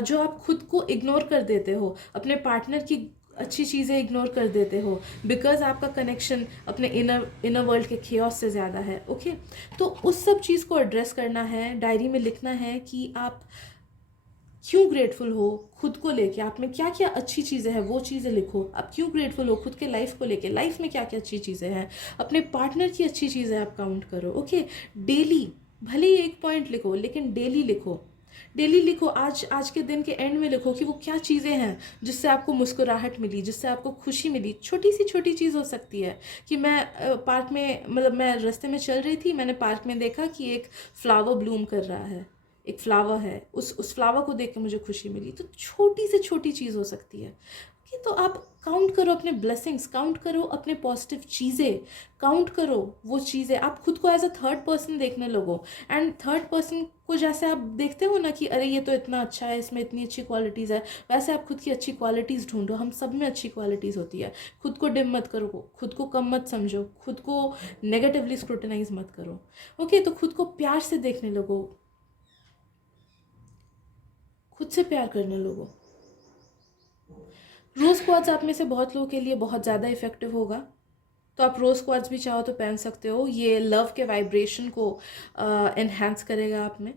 जो आप खुद को इग्नोर कर देते हो, अपने पार्टनर की अच्छी चीज़ें इग्नोर कर देते हो बिकॉज आपका कनेक्शन अपने इनर वर्ल्ड के खेओस से ज़्यादा है। ओके, तो उस सब चीज़ को एड्रेस करना है, डायरी में लिखना है कि आप क्यों ग्रेटफुल हो खुद को लेके, आप में क्या क्या अच्छी चीज़ें हैं वो चीज़ें लिखो। आप क्यों ग्रेटफुल हो खुद के लाइफ को लेके, लाइफ में क्या क्या अच्छी चीज़ें हैं, अपने पार्टनर की अच्छी चीज़ें आप काउंट करो। ओके, डेली, भले ही एक पॉइंट लिखो लेकिन डेली लिखो, डेली लिखो। आज के दिन के एंड में लिखो कि वो क्या चीज़ें हैं जिससे आपको मुस्कुराहट मिली, जिससे आपको खुशी मिली। छोटी सी छोटी चीज़ हो सकती है कि मैं पार्क में, मतलब मैं रास्ते में चल रही थी, मैंने पार्क में देखा कि एक फ्लावर ब्लूम कर रहा है, एक फ्लावर है, उस फ्लावर को देख के मुझे खुशी मिली। तो छोटी से छोटी चीज़ हो सकती है कि तो आप काउंट करो अपने ब्लेसिंग्स, काउंट करो अपने पॉजिटिव चीज़ें, काउंट करो वो चीज़ें। आप खुद को एज अ थर्ड पर्सन देखने लगो एंड थर्ड पर्सन को जैसे आप देखते हो ना कि अरे ये तो इतना अच्छा है, इसमें इतनी अच्छी क्वालिटीज़ है, वैसे आप खुद की अच्छी क्वालिटीज़ ढूंढो। हम सब में अच्छी क्वालिटीज़ होती है। खुद को डिम मत करो, खुद को कम मत समझो, खुद को नेगेटिवली स्क्रूटनाइज मत करो। ओके, तो खुद को प्यार से देखने लगो, खुद से प्यार करने लोगों। रोज़ क्वार्ट्ज आप में से बहुत लोगों के लिए बहुत ज़्यादा इफेक्टिव होगा, तो आप रोज़ क्वार्ट्ज भी चाहो तो पहन सकते हो। ये लव के वाइब्रेशन को एनहांस करेगा आप में।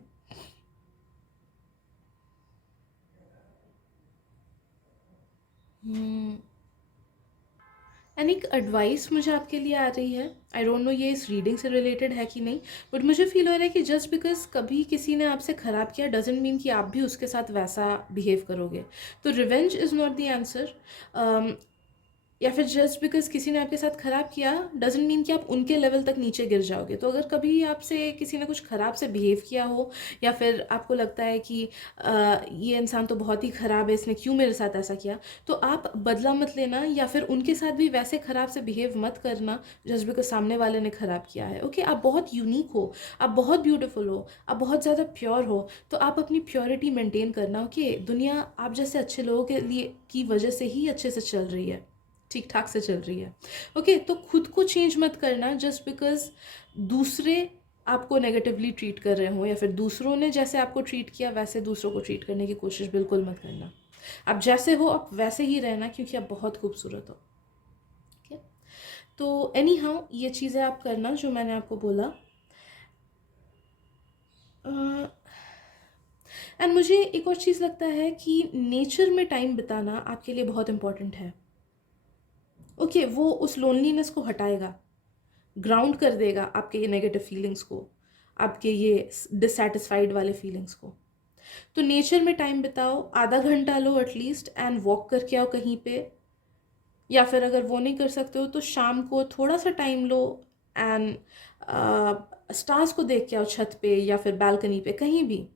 एंड एक एडवाइस मुझे आपके लिए आ रही है, आई डोंट नो ये इस रीडिंग से रिलेटेड है कि नहीं, बट मुझे फील हो रहा है कि जस्ट बिकॉज कभी किसी ने आपसे ख़राब किया डजेंट मीन कि आप भी उसके साथ वैसा बिहेव करोगे। तो revenge is not the answer. या फिर जस्ट बिकॉज किसी ने आपके साथ ख़राब किया डजेंट मीन कि आप उनके लेवल तक नीचे गिर जाओगे। तो अगर कभी आपसे किसी ने कुछ ख़राब से बिहेव किया हो, या फिर आपको लगता है कि ये इंसान तो बहुत ही ख़राब है, इसने क्यों मेरे साथ ऐसा किया, तो आप बदला मत लेना, या फिर उनके साथ भी वैसे ख़राब से बिहेव मत करना जस्ट बिकॉज सामने वाले ने ख़राब किया है। ओके, आप बहुत यूनिक हो, आप बहुत ब्यूटीफुल हो, आप बहुत ज़्यादा प्योर हो, तो आप अपनी प्योरिटी मेंटेन करना। ओके, दुनिया आप जैसे अच्छे लोगों के लिए की वजह से ही अच्छे से चल रही है, ठीक ठाक से चल रही है। ओके, तो खुद को चेंज मत करना जस्ट बिकॉज दूसरे आपको नेगेटिवली ट्रीट कर रहे हो, या फिर दूसरों ने जैसे आपको ट्रीट किया वैसे दूसरों को ट्रीट करने की कोशिश बिल्कुल मत करना। आप जैसे हो आप वैसे ही रहना, क्योंकि आप बहुत खूबसूरत हो। ठीक है, तो एनी हाउ ये चीज़ें आप करना जो मैंने आपको बोला। एंड मुझे एक और चीज़ लगता है कि नेचर में टाइम बिताना आपके लिए बहुत इम्पॉर्टेंट है। ओके, वो उस लोनलीनेस को हटाएगा, ग्राउंड कर देगा आपके ये नेगेटिव फीलिंग्स को, आपके ये डिससेटिस्फाइड वाले फीलिंग्स को। तो नेचर में टाइम बिताओ, आधा घंटा लो एटलीस्ट, एंड वॉक करके आओ कहीं पे, या फिर अगर वो नहीं कर सकते हो तो शाम को थोड़ा सा टाइम लो एंड स्टार्स को देख के आओ छत पे या फिर बालकनी पे, कहीं भी।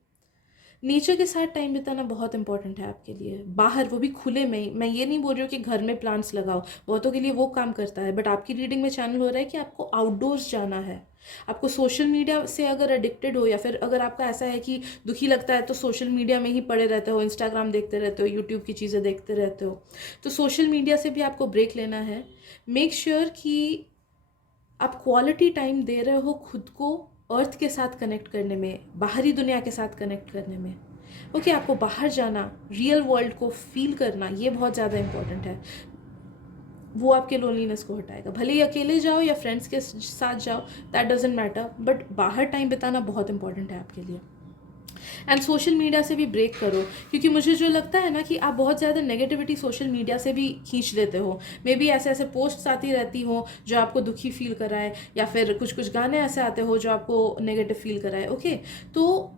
नेचर के साथ टाइम बिताना बहुत इंपॉर्टेंट है आपके लिए, बाहर, वो भी खुले में ही। मैं ये नहीं बोल रही हूँ कि घर में प्लांट्स लगाओ, बहुतों के लिए वो काम करता है, बट आपकी रीडिंग में चैनल हो रहा है कि आपको आउटडोर्स जाना है। आपको सोशल मीडिया से अगर एडिक्टेड हो, या फिर अगर आपका ऐसा है कि दुखी लगता है तो सोशल मीडिया में ही पड़े रहते हो, इंस्टाग्राम देखते रहते हो, यूट्यूब की चीज़ें देखते रहते हो, तो सोशल मीडिया से भी आपको ब्रेक लेना है। मेक श्योर कि आप क्वालिटी टाइम दे रहे हो खुद को अर्थ के साथ कनेक्ट करने में, बाहरी दुनिया के साथ कनेक्ट करने में। ओके, आपको बाहर जाना, रियल वर्ल्ड को फील करना, ये बहुत ज़्यादा इंपॉर्टेंट है। वो आपके लोनलीनेस को हटाएगा। भले ही अकेले जाओ या फ्रेंड्स के साथ जाओ, दैट डजेंट मैटर, बट बाहर टाइम बिताना बहुत इंपॉर्टेंट है आपके लिए। एंड सोशल मीडिया से भी ब्रेक करो, क्योंकि मुझे जो लगता है ना कि आप बहुत ज़्यादा नेगेटिविटी सोशल मीडिया से भी खींच लेते हो। मे बी ऐसे ऐसे पोस्ट्स आती रहती हो जो आपको दुखी फील कराए, या फिर कुछ कुछ गाने ऐसे आते हो जो आपको नेगेटिव फील कराए। ओके, तो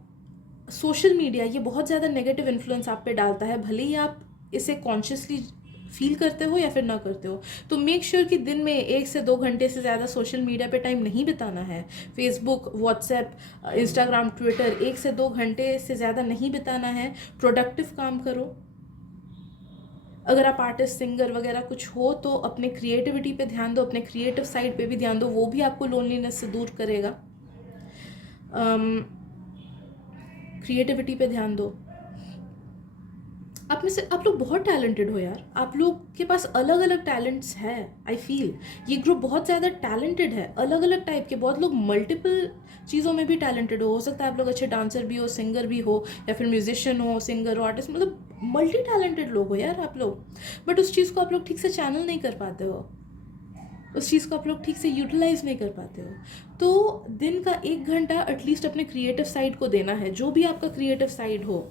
सोशल मीडिया ये बहुत ज़्यादा नेगेटिव इन्फ्लुएंस आप पे डालता है, भले ही आप इसे कॉन्शियसली फील करते हो या फिर ना करते हो। तो मेक श्योर कि दिन में 1 से 2 घंटे से ज़्यादा सोशल मीडिया पे टाइम नहीं बिताना है। फेसबुक, व्हाट्सएप, इंस्टाग्राम, ट्विटर 1 से 2 घंटे से ज़्यादा नहीं बिताना है। प्रोडक्टिव काम करो। अगर आप आर्टिस्ट, सिंगर वगैरह कुछ हो तो अपने क्रिएटिविटी पे ध्यान दो, अपने क्रिएटिव साइड पे भी ध्यान दो, वो भी आपको लोनलीनेस से दूर करेगा। क्रिएटिविटी पे ध्यान दो। आप में से आप लोग बहुत टैलेंटेड हो यार, आप लोग के पास अलग अलग टैलेंट्स हैं। आई फील ये ग्रुप बहुत ज़्यादा टैलेंटेड है, अलग अलग टाइप के। बहुत लोग मल्टीपल चीज़ों में भी टैलेंटेड हो सकता है आप लोग अच्छे डांसर भी हो, सिंगर भी हो, या फिर म्यूजिशियन हो, सिंगर हो, आर्टिस्ट, मतलब मल्टी टैलेंटेड लोग हो यार आप लोग। बट उस चीज़ को आप लोग ठीक से चैनल नहीं कर पाते हो, उस चीज़ को आप लोग ठीक से यूटिलाइज नहीं कर पाते हो। तो दिन का 1 घंटा एटलीस्ट अपने क्रिएटिव साइड को देना है, जो भी आपका क्रिएटिव साइड हो।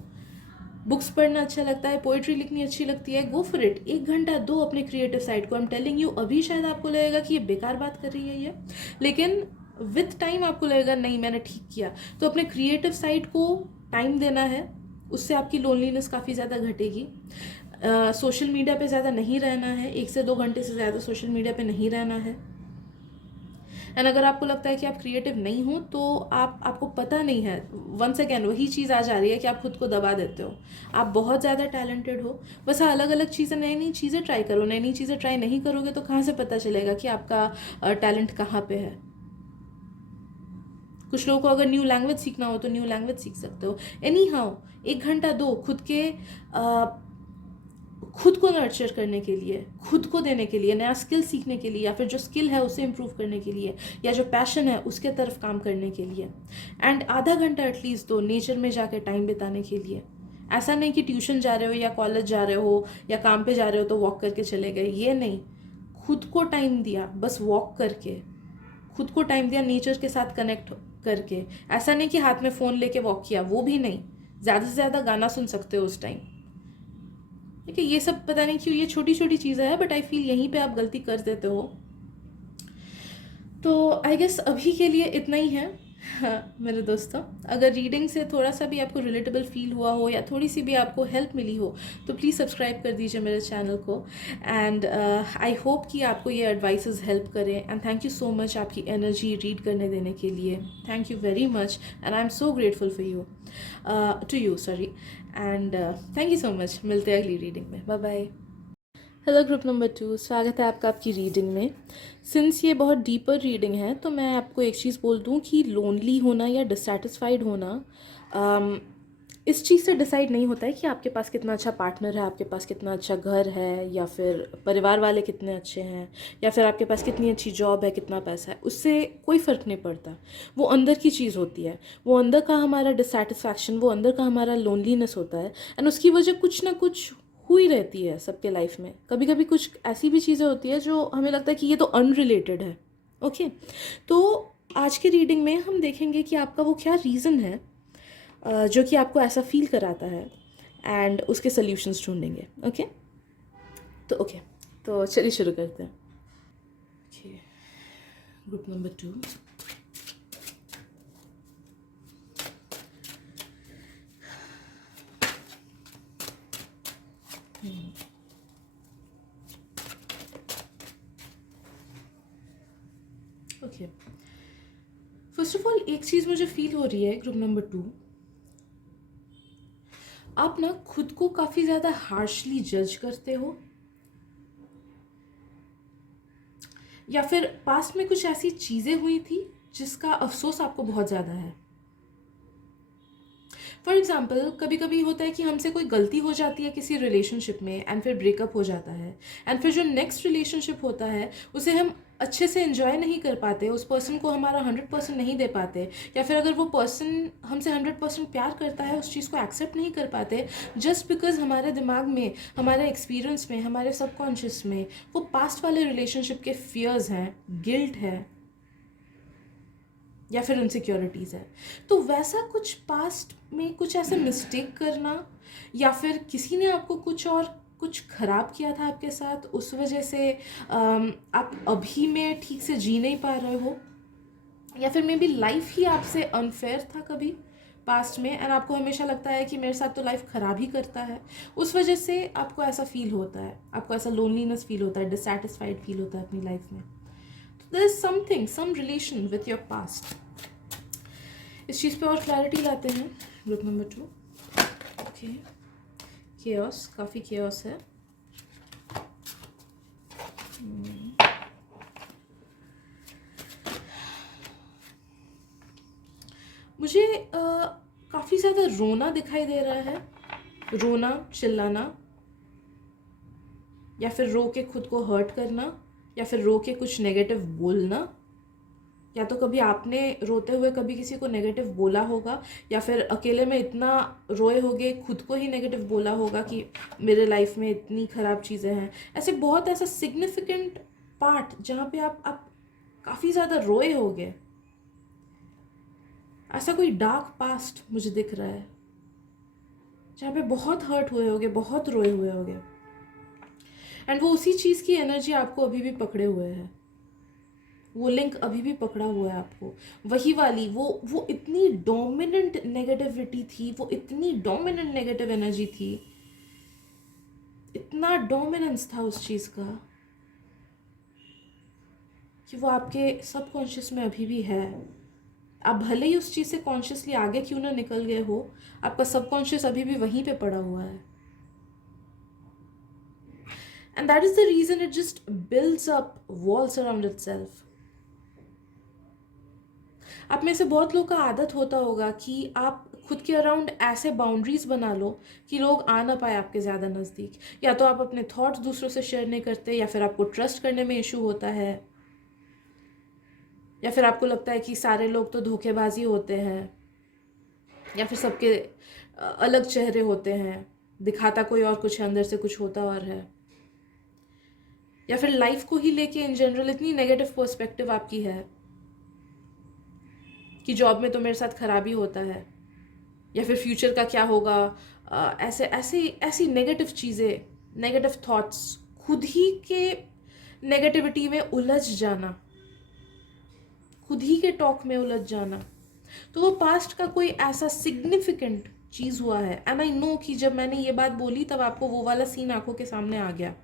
बुक्स पढ़ना अच्छा लगता है, पोइट्री लिखनी अच्छी लगती है, गो फॉर इट। 1 घंटा दो अपने क्रिएटिव साइड को। आई एम टेलिंग यू, अभी शायद आपको लगेगा कि ये बेकार बात कर रही है ये, लेकिन विथ टाइम आपको लगेगा नहीं मैंने ठीक किया। तो अपने क्रिएटिव साइड को टाइम देना है, उससे आपकी लोनलीनेस काफ़ी ज़्यादा घटेगी। सोशल मीडिया पे ज़्यादा नहीं रहना है, 1 से 2 घंटे से ज़्यादा सोशल मीडिया पे नहीं रहना है। एंड अगर आपको लगता है कि आप क्रिएटिव नहीं हो तो आपको पता नहीं है, वंस अगेन वही चीज़ आ जा रही है कि आप खुद को दबा देते हो। आप बहुत ज़्यादा टैलेंटेड हो, बस अलग अलग चीज़ें, नई नई चीज़ें ट्राई करो। नई नई चीज़ें ट्राई नहीं करोगे तो कहाँ से पता चलेगा कि आपका टैलेंट कहाँ पे है। कुछ लोगों को अगर न्यू लैंग्वेज सीखना हो तो न्यू लैंग्वेज सीख सकते हो। एनी हाउ 1 घंटा दो खुद को नर्चर करने के लिए, खुद को देने के लिए, नया स्किल सीखने के लिए, या फिर जो स्किल है उसे इम्प्रूव करने के लिए, या जो पैशन है उसके तरफ काम करने के लिए। एंड आधा घंटा एटलीस्ट दो नेचर में जाकर टाइम बिताने के लिए। ऐसा नहीं कि ट्यूशन जा रहे हो या कॉलेज जा रहे हो या काम पे जा रहे हो तो वॉक करके चले गए, ये नहीं। खुद को टाइम दिया, बस वॉक करके खुद को टाइम दिया, नेचर के साथ कनेक्ट करके। ऐसा नहीं कि हाथ में फ़ोन लेके वॉक किया, वो भी नहीं। ज़्यादा से ज़्यादा गाना सुन सकते हो उस टाइम। ठीक है, ये सब पता नहीं क्यों ये छोटी छोटी चीज़ें हैं, बट आई फील यहीं पे आप गलती कर देते हो। तो आई गेस अभी के लिए इतना ही है। हाँ मेरे दोस्तों, अगर रीडिंग से थोड़ा सा भी आपको रिलेटेबल फील हुआ हो या थोड़ी सी भी आपको हेल्प मिली हो तो प्लीज़ सब्सक्राइब कर दीजिए मेरे चैनल को। एंड आई होप कि आपको ये एडवाइसेस हेल्प करें। And thank you so much आपकी एनर्जी रीड करने देने के लिए। Thank you very much and I am so grateful for you, to you sorry. And thank you so much. मिलते हैं अगली रीडिंग में। Bye bye. Hello group number 2, स्वागत है आपका आपकी रीडिंग में। सिंस ये बहुत डीपर रीडिंग है तो मैं आपको एक चीज़ बोल दूं कि लोनली होना या डिससेटिस्फाइड होना इस चीज़ से डिसाइड नहीं होता है कि आपके पास कितना अच्छा पार्टनर है, आपके पास कितना अच्छा घर है, या फिर परिवार वाले कितने अच्छे हैं, या फिर आपके पास कितनी अच्छी जॉब है, कितना पैसा है। उससे कोई फ़र्क नहीं पड़ता। वो अंदर की चीज़ होती है, वो अंदर का हमारा डिससेटिस्फैक्शन, वो अंदर का हमारा लोनलीनेस होता है। एंड उसकी वजह कुछ ना कुछ हुई रहती है सबके लाइफ में। कभी कभी कुछ ऐसी भी चीज़ें होती है जो हमें लगता है कि ये तो अनरिलेटेड है। ओके, तो आज के रीडिंग में हम देखेंगे कि आपका वो क्या रीज़न है जो कि आपको ऐसा फील कराता है, एंड उसके सॉल्यूशंस ढूंढेंगे। ओके तो चलिए शुरू करते हैं। Okay, group number 2। Okay, first of all एक चीज़ मुझे फील हो रही है ग्रुप नंबर 2, आप ना खुद को काफ़ी ज़्यादा हार्शली जज करते हो, या फिर पास्ट में कुछ ऐसी चीज़ें हुई थी जिसका अफसोस आपको बहुत ज़्यादा है। फॉर एग्जाम्पल, कभी कभी होता है कि हमसे कोई गलती हो जाती है किसी रिलेशनशिप में एंड फिर ब्रेकअप हो जाता है, एंड फिर जो नेक्स्ट रिलेशनशिप होता है उसे हम अच्छे से एंजॉय नहीं कर पाते, उस पर्सन को हमारा 100% नहीं दे पाते, या फिर अगर वो पर्सन हमसे 100% प्यार करता है उस चीज़ को एक्सेप्ट नहीं कर पाते, जस्ट बिकॉज हमारे दिमाग में, हमारे एक्सपीरियंस में, हमारे सबकॉन्शियस में वो पास्ट वाले रिलेशनशिप के फियर्स हैं, गिल्ट है, या फिर इनसिक्योरिटीज़ है। तो वैसा कुछ पास्ट में कुछ ऐसे मिस्टेक करना, या फिर किसी ने आपको कुछ ख़राब किया था आपके साथ, उस वजह से आप अभी में ठीक से जी नहीं पा रहे हो, या फिर मे बी लाइफ ही आपसे अनफेयर था कभी पास्ट में, एंड आपको हमेशा लगता है कि मेरे साथ तो लाइफ ख़राब ही करता है, उस वजह से आपको ऐसा फील होता है, आपको ऐसा लोनलीनेस फील होता है, डिससेटिस्फाइड फील होता है अपनी लाइफ में। There is something, some relation with your past. इस चीज़ पे और क्लैरिटी लाते हैं ग्रुप नंबर 2। ओके, केओस, काफ़ी केओस है। मुझे काफ़ी ज़्यादा रोना दिखाई दे रहा है, रोना, चिल्लाना, या फिर रो के खुद को हर्ट करना, या फिर रो के कुछ नेगेटिव बोलना, या तो कभी आपने रोते हुए कभी किसी को नेगेटिव बोला होगा, या फिर अकेले में इतना रोए होगे, खुद को ही नेगेटिव बोला होगा कि मेरे लाइफ में इतनी ख़राब चीज़ें हैं। ऐसे बहुत ऐसा सिग्निफिकेंट पार्ट जहाँ पे आप काफ़ी ज़्यादा रोए होगे, ऐसा कोई डार्क पास्ट मुझे दिख रहा है जहाँ पे बहुत हर्ट हुए होगे, बहुत रोए हुए होगे, एंड वो उसी चीज़ की एनर्जी आपको अभी भी पकड़े हुए है, वो लिंक अभी भी पकड़ा हुआ है आपको, वही वाली, वो इतनी डोमिनेंट नेगेटिविटी थी, वो इतनी डोमिनेंट नेगेटिव एनर्जी थी, इतना डोमिनेंस था उस चीज़ का कि वो आपके सबकॉन्शियस में अभी भी है। आप भले ही उस चीज़ से कॉन्शियसली आगे क्यों ना निकल गए हो, आपका सबकॉन्शियस अभी भी वहीं पे पड़ा हुआ है, and that is the reason it just builds up walls around itself. आप में से बहुत लोग का आदत होता होगा कि आप खुद के अराउंड ऐसे बाउंड्रीज बना लो कि लोग आ ना पाए आपके ज़्यादा नज़दीक, या तो आप अपने थॉट्स दूसरों से शेयर नहीं करते, या फिर आपको ट्रस्ट करने में इशू होता है, या फिर आपको लगता है कि सारे लोग तो धोखेबाजी होते हैं, या फिर सबके अलग चेहरे होते हैं, दिखाता कोई और कुछ है, अंदर से कुछ होता और है, या फिर लाइफ को ही लेके इन जनरल इतनी नेगेटिव पर्सपेक्टिव आपकी है कि जॉब में तो मेरे साथ खराबी होता है, या फिर फ्यूचर का क्या होगा, ऐसे ऐसे ऐसी नेगेटिव चीज़ें, नेगेटिव थॉट्स, खुद ही के नेगेटिविटी में उलझ जाना, खुद ही के टॉक में उलझ जाना, तो वो पास्ट का कोई ऐसा सिग्निफिकेंट चीज़ हुआ है, एंड आई नो कि जब मैंने ये बात बोली तब आपको वो वाला सीन आंखों के सामने आ गया।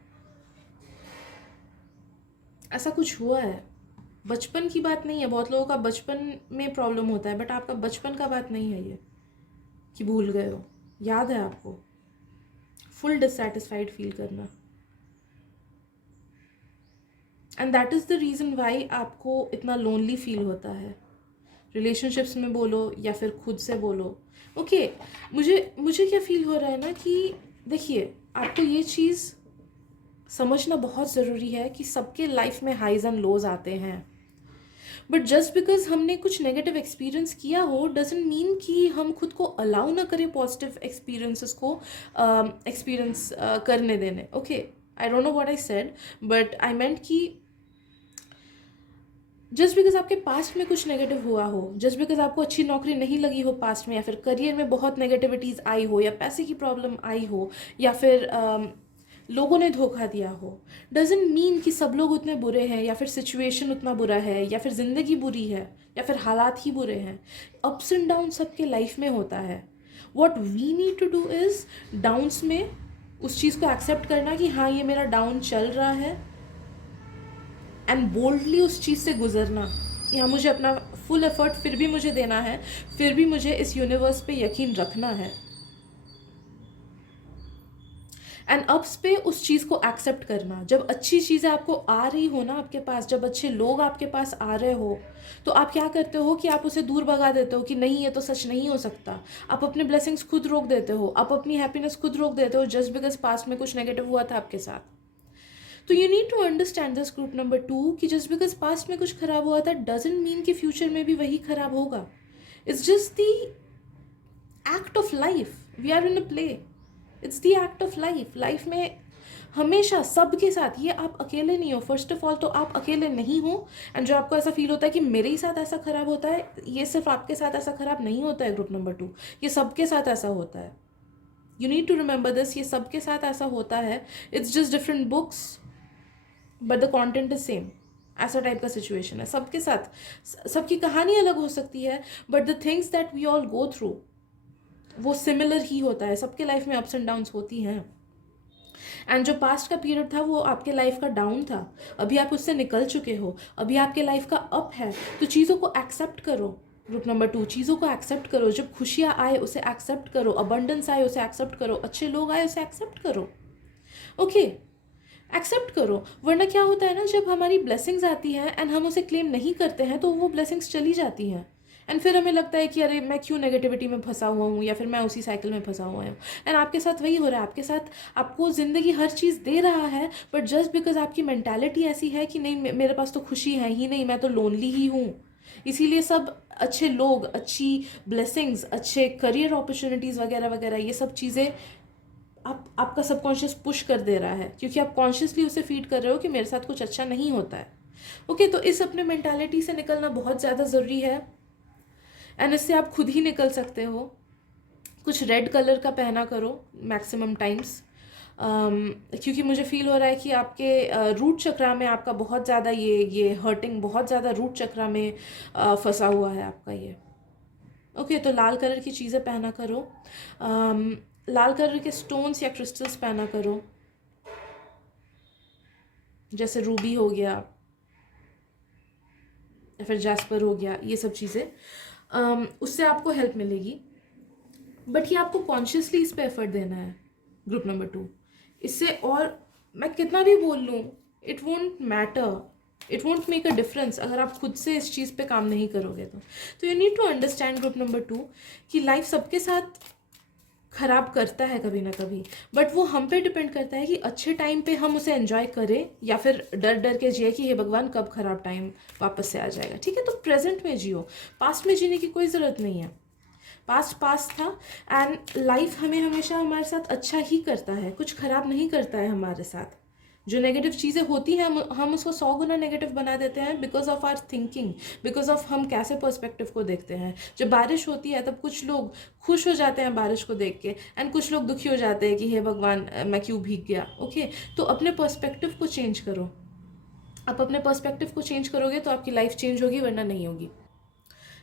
ऐसा कुछ हुआ है, बचपन की बात नहीं है। बहुत लोगों का बचपन में प्रॉब्लम होता है, बट आपका बचपन का बात नहीं है ये कि भूल गए हो, याद है आपको। फुल डिससेटिस्फाइड फील करना, and that is the reason why आपको इतना लोनली फील होता है। रिलेशनशिप्स में बोलो या फिर खुद से बोलो। ओके, मुझे क्या फील हो रहा है ना कि देखिए, आपको ये चीज़ समझना बहुत ज़रूरी है कि सबके लाइफ में हाइज एंड लोज आते हैं, बट जस्ट बिकॉज हमने कुछ नेगेटिव एक्सपीरियंस किया हो डजेंट मीन कि हम खुद को अलाउ ना करें पॉजिटिव एक्सपीरियंसेस को एक्सपीरियंस करने देने। Okay, I don't know what I said, but I meant कि जस्ट बिकॉज आपके पास्ट में कुछ नेगेटिव हुआ हो, जस्ट बिकॉज आपको अच्छी नौकरी नहीं लगी हो पास्ट में, या फिर करियर में बहुत नेगेटिविटीज़ आई हो, या पैसे की प्रॉब्लम आई हो, या फिर लोगों ने धोखा दिया हो, डजेंट मीन कि सब लोग उतने बुरे हैं, या फिर सिचुएशन उतना बुरा है, या फिर ज़िंदगी बुरी है, या फिर हालात ही बुरे हैं। अप्स एंड डाउन सबके लाइफ में होता है। What we need to do is downs में उस चीज़ को एक्सेप्ट करना कि हाँ ये मेरा डाउन चल रहा है, एंड बोल्डली उस चीज़ से गुजरना कि हाँ मुझे अपना फुल एफर्ट फिर भी मुझे देना है, फिर भी मुझे इस यूनिवर्स पे यकीन रखना है, एंड अप्स पे उस चीज़ को एक्सेप्ट करना। जब अच्छी चीज़ें आपको आ रही हो ना आपके पास, जब अच्छे लोग आपके पास आ रहे हो, तो आप क्या करते हो कि आप उसे दूर भगा देते हो कि नहीं ये तो सच नहीं हो सकता। आप अपने ब्लेसिंग्स खुद रोक देते हो, आप अपनी हैप्पीनेस खुद रोक देते हो, जस्ट बिकॉज पास्ट में कुछ नेगेटिव हुआ था आपके साथ। तो you need to understand this group number 2 कि जस्ट बिकॉज पास्ट में कुछ खराब हुआ था डजेंट मीन कि फ्यूचर में भी वही खराब होगा। It's just the act of life, we are in a play, it's the act of life. Life में हमेशा सबके साथ, ये आप अकेले नहीं हो। फर्स्ट ऑफ ऑल तो आप अकेले नहीं हो, एंड जो आपको ऐसा फील होता है कि मेरे ही साथ ऐसा खराब होता है, ये सिर्फ आपके साथ ऐसा खराब नहीं होता है ग्रुप नंबर 2, ये सबके साथ ऐसा होता है। You need to remember this, ये सबके साथ ऐसा होता है। It's just different books but the content is same. ऐसा टाइप का सिचुएशन है सबके साथ। सबकी कहानी अलग हो सकती है, but the things that we all go through वो सिमिलर ही होता है। सबके लाइफ में अप्स एंड डाउन्स होती हैं, एंड जो पास्ट का पीरियड था वो आपके लाइफ का डाउन था। अभी आप उससे निकल चुके हो, अभी आपके लाइफ का अप है। तो चीज़ों को एक्सेप्ट करो। ग्रुप नंबर 2, चीज़ों को एक्सेप्ट करो। जब खुशियाँ आए उसे एक्सेप्ट करो, अबंडेंस आए उसे एक्सेप्ट करो, अच्छे लोग आए उसे एक्सेप्ट करो। ओके, एक्सेप्ट करो। वरना क्या होता है ना, जब हमारी ब्लेसिंग्स आती हैं एंड हम उसे क्लेम नहीं करते हैं तो वो ब्लेसिंग्स चली जाती हैं, एंड फिर हमें लगता है कि अरे मैं क्यों नेगेटिविटी में फंसा हुआ हूँ, या फिर मैं उसी साइकिल में फंसा हुआ हूँ। एंड आपके साथ वही हो रहा है। आपके साथ आपको ज़िंदगी हर चीज़ दे रहा है, बट जस्ट बिकॉज आपकी मेंटालिटी ऐसी है कि नहीं मेरे पास तो खुशी है ही नहीं, मैं तो लोनली ही हूँ, इसीलिए सब अच्छे लोग, अच्छी ब्लेसिंग्स, अच्छे करियर अपॉर्चुनिटीज़ वगैरह वगैरह ये सब चीज़ें आपका सबकॉन्शियस पुश कर दे रहा है, क्योंकि आप कॉन्शियसली उसे फीड कर रहे हो कि मेरे साथ कुछ अच्छा नहीं होता है। ओके, तो इस अपने मेंटालिटी से निकलना बहुत ज़्यादा ज़रूरी है, एंड इससे आप खुद ही निकल सकते हो। कुछ रेड कलर का पहना करो मैक्सिमम टाइम्स, क्योंकि मुझे फील हो रहा है कि आपके रूट चक्रा में आपका बहुत ज़्यादा ये हर्टिंग बहुत ज़्यादा रूट चक्रा में फंसा हुआ है आपका ये। ओके, तो लाल कलर की चीज़ें पहना करो, लाल कलर के स्टोन्स या क्रिस्टल्स पहना करो, जैसे रूबी हो गया या फिर जैस्पर हो गया, ये सब चीज़ें उससे आपको हेल्प मिलेगी। बट ये आपको कॉन्शियसली इस पर एफर्ट देना है ग्रुप नंबर 2। इससे, और मैं कितना भी बोल लूँ it won't matter, it won't make a difference अगर आप खुद से इस चीज़ पे काम नहीं करोगे तो you need to understand group number 2 कि लाइफ सबके साथ खराब करता है कभी ना कभी, बट वो हम पे डिपेंड करता है कि अच्छे टाइम पे हम उसे एंजॉय करें या फिर डर डर के जिए कि हे भगवान कब खराब टाइम वापस से आ जाएगा। ठीक है, तो प्रेजेंट में जियो, पास्ट में जीने की कोई ज़रूरत नहीं है। पास्ट था, एंड लाइफ हमें हमेशा हमारे साथ अच्छा ही करता है, कुछ खराब नहीं करता है हमारे साथ। जो नेगेटिव चीज़ें होती हैं हम उसको 100 गुना नेगेटिव बना देते हैं because of our thinking, because of हम कैसे पर्सपेक्टिव को देखते हैं। जब बारिश होती है तब कुछ लोग खुश हो जाते हैं बारिश को देख के, एंड कुछ लोग दुखी हो जाते हैं कि हे भगवान मैं क्यों भीग गया। ओके, तो अपने पर्सपेक्टिव को चेंज करो। आप अपने पर्सपेक्टिव को चेंज करोगे तो आपकी लाइफ चेंज होगी, वरना नहीं होगी।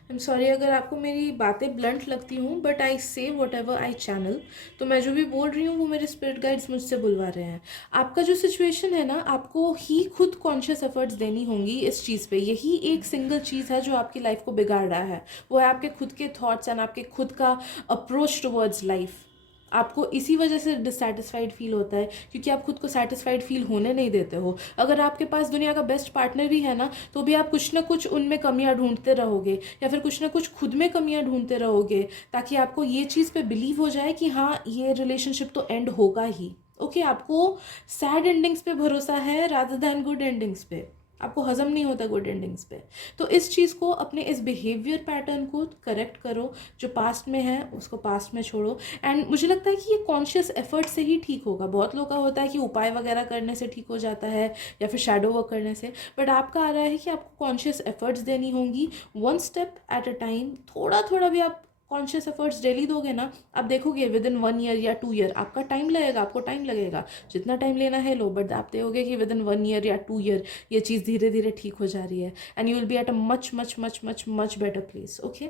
आई एम सॉरी अगर आपको मेरी बातें ब्लंट लगती हूँ, बट आई से वट एवर आई चैनल। तो मैं जो भी बोल रही हूँ वो मेरे स्पिरिट गाइड्स मुझसे बुलवा रहे हैं। आपका जो सिचुएशन है ना, आपको ही खुद कॉन्शियस एफर्ट्स देनी होंगी इस चीज़ पे। यही एक सिंगल चीज़ है जो आपकी लाइफ को बिगाड़ रहा है, वो है आपके खुद के थॉट्स एंड आपके खुद का अप्रोच टुवर्ड्स लाइफ। आपको इसी वजह से डिससेटिस्फाइड फील होता है, क्योंकि आप खुद को सेटिस्फाइड फील होने नहीं देते हो। अगर आपके पास दुनिया का बेस्ट पार्टनर भी है ना, तो भी आप कुछ ना कुछ उनमें कमियां ढूंढते रहोगे, या फिर कुछ ना कुछ खुद में कमियां ढूंढते रहोगे, ताकि आपको ये चीज़ पे बिलीव हो जाए कि हाँ ये रिलेशनशिप तो एंड होगा ही। ओके, आपको सैड एंडिंग्स पे भरोसा है रादर दैन गुड एंडिंग्स पे। आपको हजम नहीं होता गुड एंडिंग्स पे। तो इस चीज़ को, अपने इस बिहेवियर पैटर्न को करेक्ट करो। जो पास्ट में है उसको पास्ट में छोड़ो। एंड मुझे लगता है कि ये कॉन्शियस एफर्ट से ही ठीक होगा। बहुत लोग का होता है कि उपाय वगैरह करने से ठीक हो जाता है, या फिर शैडो वर्क करने से, बट आपका आ रहा है कि आपको कॉन्शियस एफर्ट्स देनी होंगी, one step at a time. थोड़ा थोड़ा भी आप कॉन्शियस एफर्ट्स डेली दोगे ना, आप देखोगे विद इन 1 ईयर या 2 ईयर, आपका टाइम लगेगा, आपको टाइम लगेगा, जितना टाइम लेना है लो, बट आप देखोगे कि विद इन 1 ईयर या 2 ईयर ये चीज़ धीरे धीरे ठीक हो जा रही है, and you will be at a much much much much much better place. Okay,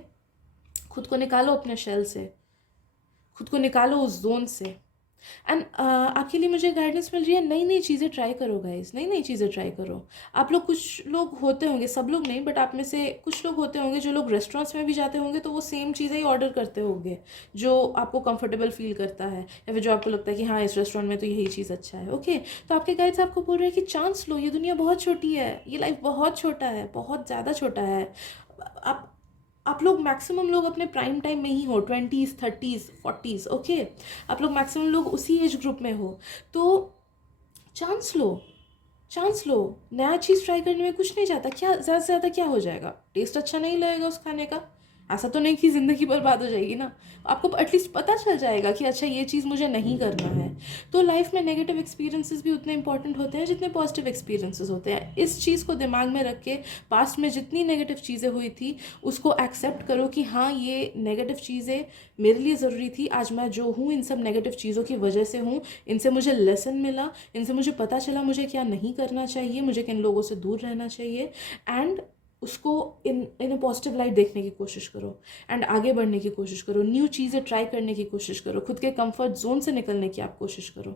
खुद को निकालो अपने शेल से, खुद को निकालो उस जोन से। एंड आपके लिए मुझे गाइडेंस मिल रही है, नई नई चीज़ें ट्राई करो गाइस, नई नई चीज़ें ट्राई करो। आप लोग, कुछ लोग होते होंगे, सब लोग नहीं, बट आप में से कुछ लोग होते होंगे जो लोग रेस्टोरेंट्स में भी जाते होंगे तो वो सेम चीज़ें ही ऑर्डर करते होंगे जो आपको कंफर्टेबल फील करता है, या फिर जो आपको लगता है कि हाँ इस रेस्टोरेंट में तो यही चीज़ अच्छा है। ओके, तो आपके गाइड्स आपको बोल रहे हैं कि चांस लो, ये दुनिया बहुत छोटी है, ये लाइफ बहुत छोटा है, बहुत ज़्यादा छोटा है। आप आप लोग मैक्सिमम लोग अपने प्राइम टाइम में ही हो, 20s 30s 40s। ओके, आप लोग मैक्सिमम लोग उसी एज ग्रुप में हो। तो चांस लो, चांस लो। नया चीज़ ट्राई करने में कुछ नहीं जाता। क्या ज़्यादा से ज़्यादा क्या हो जाएगा? टेस्ट अच्छा नहीं लगेगा उस खाने का, ऐसा तो नहीं कि ज़िंदगी बर्बाद हो जाएगी ना। आपको एटलीस्ट पता चल जाएगा कि अच्छा ये चीज़ मुझे नहीं करना है। तो लाइफ में नेगेटिव एक्सपीरियंसेस भी उतने इंपॉर्टेंट होते हैं जितने पॉजिटिव एक्सपीरियंसेस होते हैं। इस चीज़ को दिमाग में रख के, पास्ट में जितनी नेगेटिव चीज़ें हुई थी उसको एक्सेप्ट करो कि हाँ ये नेगेटिव चीज़ें मेरे लिए ज़रूरी थी। आज मैं जो हूँ इन सब नेगेटिव चीज़ों की वजह से हूँ, इनसे मुझे लेसन मिला, इनसे मुझे पता चला मुझे क्या नहीं करना चाहिए, मुझे किन लोगों से दूर रहना चाहिए। एंड उसको इन अ पॉजिटिव लाइट देखने की कोशिश करो, एंड आगे बढ़ने की कोशिश करो, न्यू चीज़ें ट्राई करने की कोशिश करो, खुद के कंफर्ट जोन से निकलने की आप कोशिश करो,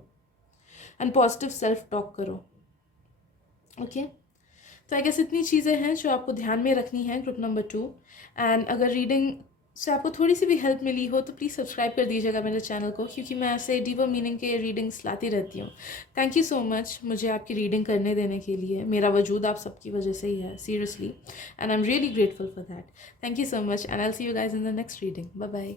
एंड पॉजिटिव सेल्फ टॉक करो। ओके, तो आई गेस इतनी चीज़ें हैं जो आपको ध्यान में रखनी है ग्रुप नंबर 2। एंड अगर रीडिंग से आपको थोड़ी सी भी हेल्प मिली हो तो प्लीज़ सब्सक्राइब कर दीजिएगा मेरे चैनल को, क्योंकि मैं ऐसे डीपर मीनिंग के रीडिंग्स लाती रहती हूँ। थैंक यू सो मच मुझे आपकी रीडिंग करने देने के लिए। मेरा वजूद आप सबकी वजह से ही है, seriously, and I am really grateful for that. Thank you so much, and I will see you guys in the next reading. Bye bye.